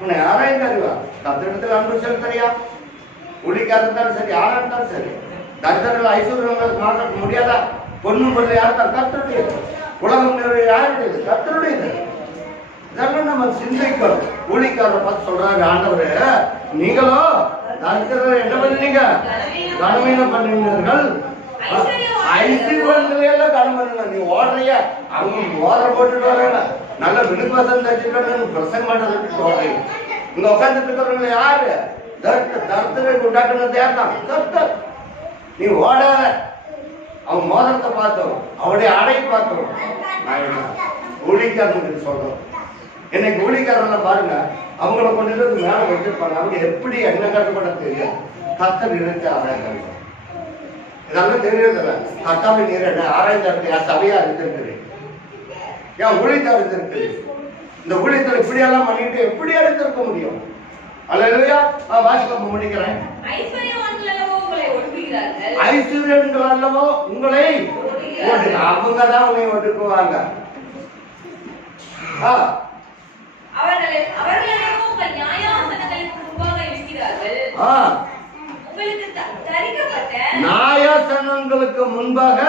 உன்னை ஆராய்ந்து அறிவா. கர்த்தரிடத்தில் அன்பு செலுத்தறியா? ஊழிக்காரர் இருந்தாலும் சரி, யாரா இருந்தாலும் சரி. தரித்திரங்கள் ஐஸ்வர்யங்களுக்கு மாற்ற முடியாதா? பொண்ணும் பொருள் யார் தான்? கர்த்தருடையது. உலகம் யாருடையது? கர்த்தருடையது. இதெல்லாம் நம்ம சிந்திக்கணும். ஊழிக்காரரை பார்த்து சொல்றாங்க, ஆண்டவரே நீங்களோ தரித்திரரை என்ன பண்ணீங்க? கனவீனம் பண்ணினீர்கள். ஐஸ்வர்யங்களையெல்லாம் கனம் பண்ணுங்க. நீ ஓடுறிய அவங்க ஓர போட்டுட்டு வர்றாங்க. நல்ல விழுப்பசம் தச்சுட்டு பிரசங்கம் பண்றதுக்கு ஓடுறீங்க. இங்க உட்காந்துட்டு இருக்கிறவங்க யாரு? தரித்திரை உண்டாக்குனது யார் தான்? கர்த்தர். நீ ஓடாத. அவன் மோதிரத்தை பார்த்தோம், அவருடைய ஆடையை பார்த்தோம். ஊழிக்காரனுக்கு சொல்றோம். இன்னைக்கு ஊழிக்காரன் பாருங்க, அவங்கள கொண்டு மேல வச்சிருப்பாங்க. அவங்க எப்படி என்ன கட்டுப்பட தெரியும். கர்த்தர் இருக்கு ஆராய்ச்சி. இதெல்லாம் தெரியறதில்ல. கர்த்தாவை நீர் என்ன ஆராய்ச்சி இருக்கு. என் சபையா இருந்திருக்கு, என் ஊழியத்தார் இருந்திருக்கு. இந்த ஊழியத்தில் இப்படியெல்லாம் பண்ணிட்டு எப்படி எடுத்திருக்க முடியும்? அல்லேலூயா. வாசிக்க முடிக்கிறேன். ஐஸ்வர்யங்கள் அல்லவோ உங்களை அவங்க தான் உன்னை ஒடுக்குவாங்க. நியாயாசனங்களுக்கு முன்பாக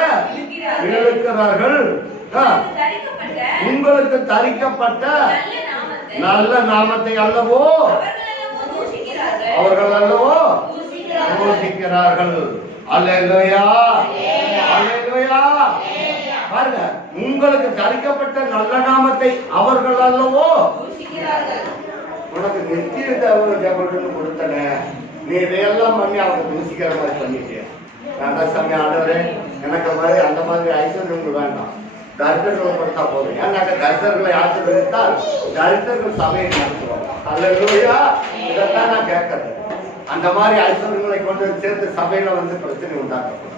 இருக்கிறார்கள். உங்களுக்கு தரிக்கப்பட்ட நல்ல நாமத்தை அல்லவோ அவர்கள் அல்லவோ யோசிக்கிறார்கள். அல்லேலூயா. அல்லேலூயா. பாருங்க, உங்களுக்கு தரிக்கப்பட்ட நல்ல நாமத்தை அவர்கள் அல்லவோ. உனக்கு நித்திய தேவன்னு கொடுத்தன, நீ இதையெல்லாம் பண்ணி அவங்க தூசிக்கிற மாதிரி பண்ணிட்டிய. நான் சாமி ஆண்டவரே எனக்கு மாதிரி அந்த மாதிரி ஐஸ்வர்யங்கள் வேண்டாம், தரித்திரங்களை கொடுத்தா போதும். ஏன்னாக்க தரித்திரங்களை ஆசீர்வதித்தால் தரித்திரங்கள் சபையை நடத்துவாங்க. அல்லேலூயா. இதைத்தான் நான் கேட்கறது. அந்த மாதிரி ஐஸ்வர்யங்களை கொண்டு சேர்த்து சபையில வந்து பிரச்சனை உண்டாக்கப்படும்.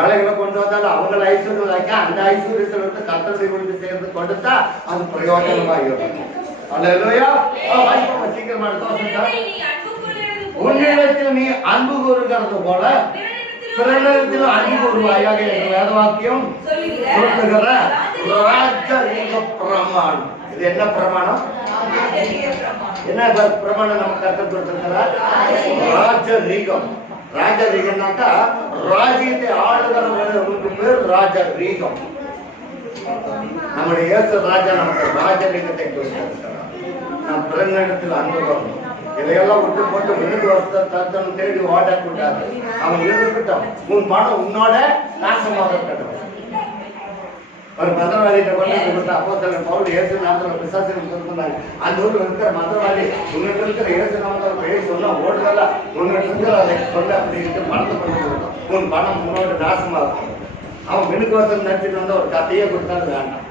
ஏழைகளை கொண்டு வந்தாலும் அவங்களை ஐஸ்வர்யம் ஆக்கி அந்த ஐஸ்வர்யத்தில் வந்து கர்த்தரை கொண்டு சேர்த்து கொடுத்தா அது பிரயோஜனமா இருக்கும். அல்லேலூயா. சீக்கிரமா உன்னிடத்தில் நீ அன்பு கூறுகிறது போல பிறனிடத்தில் அன்பு கூறுவாயாக என்ற வேத வாக்கியம் சொல்லுகிற ராஜரீக பிரமாணம். இது என்ன பிரமாணம்? என்ன பிரமாணம் நம்ம கற்றுக் கொடுத்திருக்கிறார்? ராஜரீகம். ராஜரீகம்னாக்கா ராஜ்யத்தை ஆளுகிறவங்களுக்கு பேர் ராஜரீகம். நம்முடைய இயேசு ராஜா நமக்கு ராஜரீகத்தை கொடுத்திருக்கிறார். நாம் பிறனிடத்தில் அன்பு வரணும். இதையெல்லாம் விட்டு போட்டு விருது வருஷத்தை தேடி ஓடக்கூடாது. அவன் இருக்கட்டும், உன் பணம் உன்னோட நாசமாக இருக்கட்டும். ஒரு மந்திரவாதிகிட்ட கொண்டு அப்போஸ்தலன் பவுல் இயேசு நாமத்தில் பிசாசுகள் சொன்னாங்க. அந்த ஊர்ல இருக்கிற மந்திரவாதி உன்னிட்ட இருக்கிற இயேசு நாமத்தில் பேர் சொன்னா ஓடுதல்ல, உன்னிட்ட இருக்கிற அதை சொல்ல அப்படின்னு பணத்தை கொண்டு கொடுத்தான். உன் பணம் உன்னோட நாசமாக இருக்கும். அவன் விழுக்குவாசல் நினைச்சிட்டு வந்தா ஒரு கதையை கொடுத்தாலும் வேண்டாம்.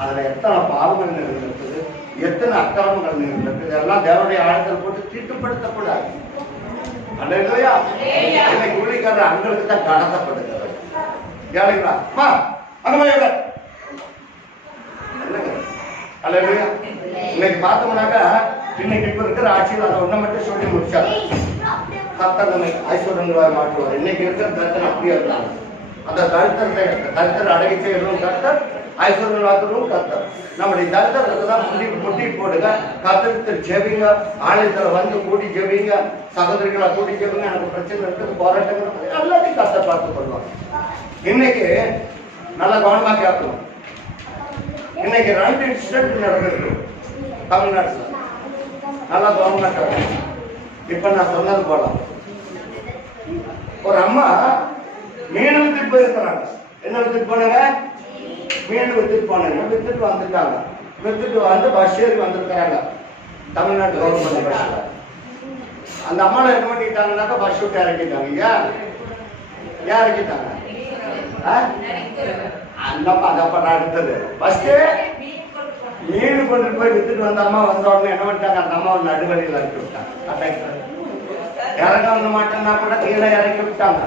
அதுல எத்தனை பாவங்கள் நிறைந்திருக்குது, எத்தனை அக்கிரமங்கள் நிறைந்திருக்கு. இதெல்லாம் தேவனுடைய ஆழத்தில் போட்டு தீட்டுப்படுத்தக்கூடாது. அல்லேலூயா. இன்னைக்கு ஊழியக்காரர் அங்களுக்கு தான் கடத்தப்படுகிறது. கேளுங்களா அல்லேலூயா. இன்னைக்கு பார்த்தோம்னாக்கா இன்னைக்கு இப்ப இருக்கிற ஆட்சியில் அதை ஒன்றை மட்டும் சொல்லி முடிச்சாங்க. கர்த்தர் நம்மை ஐஸ்வர்யங்களாக மாற்றுவார். இன்னைக்கு இருக்கிற தரித்திரம் அப்படியே இருந்தாங்க. அந்த தரித்திர அடகி செய்யறதும் கர்த்தர், ஐஸ்வர்யங்களாக்குறதும் கர்த்தர். நம்முடைய தரித்திரத்தை தான் முட்டி போடுங்க. கர்த்தருக்கு ஜெபிங்க. ஆலயத்தில் வந்து கூட்டி ஜெபிங்க. சகோதரிகளை கூட்டி ஜெபிங்க. எனக்கு பிரச்சனை இருக்குது, போராட்டங்கள் எல்லாத்தையும் கர்த்தர் பார்த்து கொள்வாங்க. இன்னைக்கு நல்லா கவனமா கேட்கணும். இன்னைக்கு 2 இன்சிடென்ட் நடக்குது தமிழ்நாட்டுல. நல்லா கவனமா கேட்கணும். இப்ப நான் சொன்னது போல ஒரு அம்மா மீன் வித்துட்டு போயிருக்கிறாங்க. என்ன வித்துட்டு போனாங்க? மீன் வித்துட்டு போனாங்க, வித்துட்டு வந்துட்டாங்க. வித்துட்டு வந்து பஸ் ஏறி வந்திருக்கிறாங்க தமிழ்நாட்டு கவர்மெண்ட் பஸ்ல. அந்த அம்மாவை என்ன பண்ணிட்டாங்கன்னாக்கா பஸ் விட்டு இறக்கிட்டாங்க. ஏன் இறக்கிட்டாங்க? அந்த அம்மா அதப்ப அடுத்தது ஃபர்ஸ்ட் மீன் கொண்டு போய் வித்துட்டு வந்த அம்மா வந்த உடனே என்ன பண்ணிட்டாங்க, அந்த அம்மா நடுவழியில் இறக்கி விட்டாங்க. இறங்க வந்த மாட்டேன்னா கூட கீழே இறக்கி விட்டாங்க.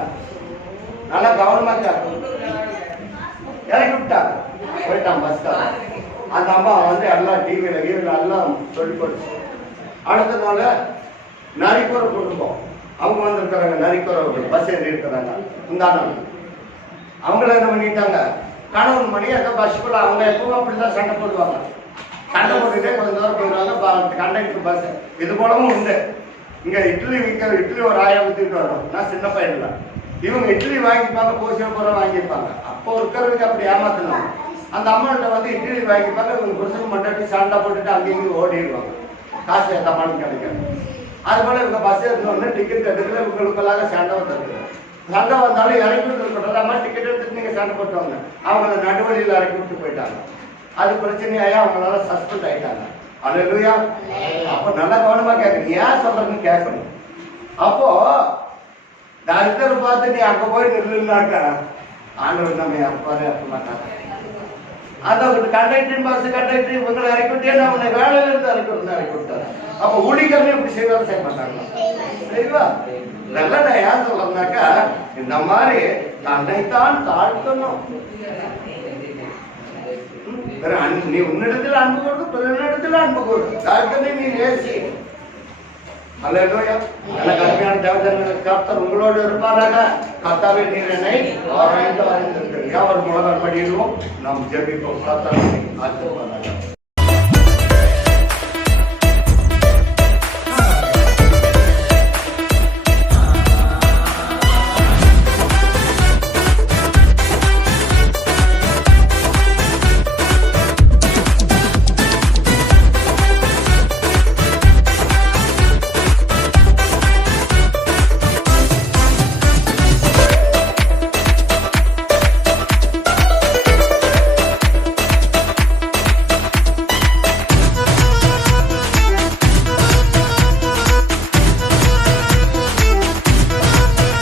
நல்லா கவனமா இறக்கி விட்டாங்க. போயிட்டான் பஸ்கார. அந்த அம்மா வந்து எல்லாம் டிவியில எல்லாம் சொல்லி கொடுத்து அடுத்த நாள் நரிக்குற குடும்பம் அவங்க வந்திருக்கிறாங்க. நரிக்குறவர்கள் பஸ் ஏறி இருக்கிறாங்க. அவங்கள என்ன பண்ணிட்டாங்க, கணவன் மணி அந்த பஸ்க்குள்ள அவங்க எப்பவும் அப்படிதான் சண்டை போடுவாங்க. சண்டை போட்டுட்டே கொஞ்ச தூரம் போயிடுவாங்க. கண்டக்டர் பஸ் இது போலவும் உண்டு. இங்க இட்லி விற்கிற இட்லி ஒரு 1000 வித்துட்டு வரும். நான் சின்ன பையன் இல்லை. இவங்க இட்லி வாங்கிப்பாங்க, பூசணம் வாங்கிப்பாங்க. அப்போ இருக்கிறதுக்கு அப்படி ஏமாத்தணும். அந்த அம்மாட்ட வந்து இட்லி வாங்கிப்பாங்க. இவங்க புருஷன் மண்டாட்டி சண்டை போட்டுட்டு அங்கேயும் ஓடிடுவாங்க. காசு எத்தமானு கிடைக்காது. அது போல இவங்க பஸ் எடுத்தோடனே டிக்கெட் எடுக்கல. இவங்களுக்குள்ளாக சண்டை வந்துருக்கு. சண்டை வந்தாலும் இறக்கி விட்டு அம்மா டிக்கெட் எடுத்துட்டு நீங்க சண்டை போட்டுவாங்க. அவங்க நடுவழியில் இறக்கி விட்டு போயிட்டாங்க. அது பிரச்சனையாயா அவங்களால சஸ்பெண்ட் ஆயிட்டாங்க. அல்லேலூயா. அப்ப நல்லா கவனமா கேட்கணும், ஏன் சொல்றதுன்னு கேட்கணும். அப்போ டாக்டர் பார்த்து நீ அங்க போய் நில்லுனாக்கா ஆண்டவர் நம்ம யாருப்பாரு அப்ப மாட்டாங்க. அந்த கண்டக்டர் பஸ் கண்டக்டர் இவங்களை இறக்கி விட்டே அவனை வேலையில இருந்து இறக்கி விட்டாரு. அப்ப ஊழியர்கள் இப்படி செய்வாரு செய்ய மாட்டாங்க. சரிவா? இதெல்லாம் நான் ஏன் சொல்றேன்னாக்கா இந்த மாதிரி தன்னைத்தான் தாழ்த்தணும். நீ உன்னிடத்தில் அன்பு கொடுத்து பிறனிடத்தில் அன்பு கொடுத்து தாழ்த்தனை நீ நேசி. அல்லேலூயா. எனக்கு அருமையான தேவதர்களுக்கு கர்த்தர் உங்களோடு இருப்பாராக. கர்த்தாவே நீர் என்னை ஆராய்ந்து அறிந்திருக்கிறீர்கள். அவர் மூலம் படிடுவோம். நாம் ஜெபிப்போம். கர்த்தர் ஆசீர்வதிப்பாராக.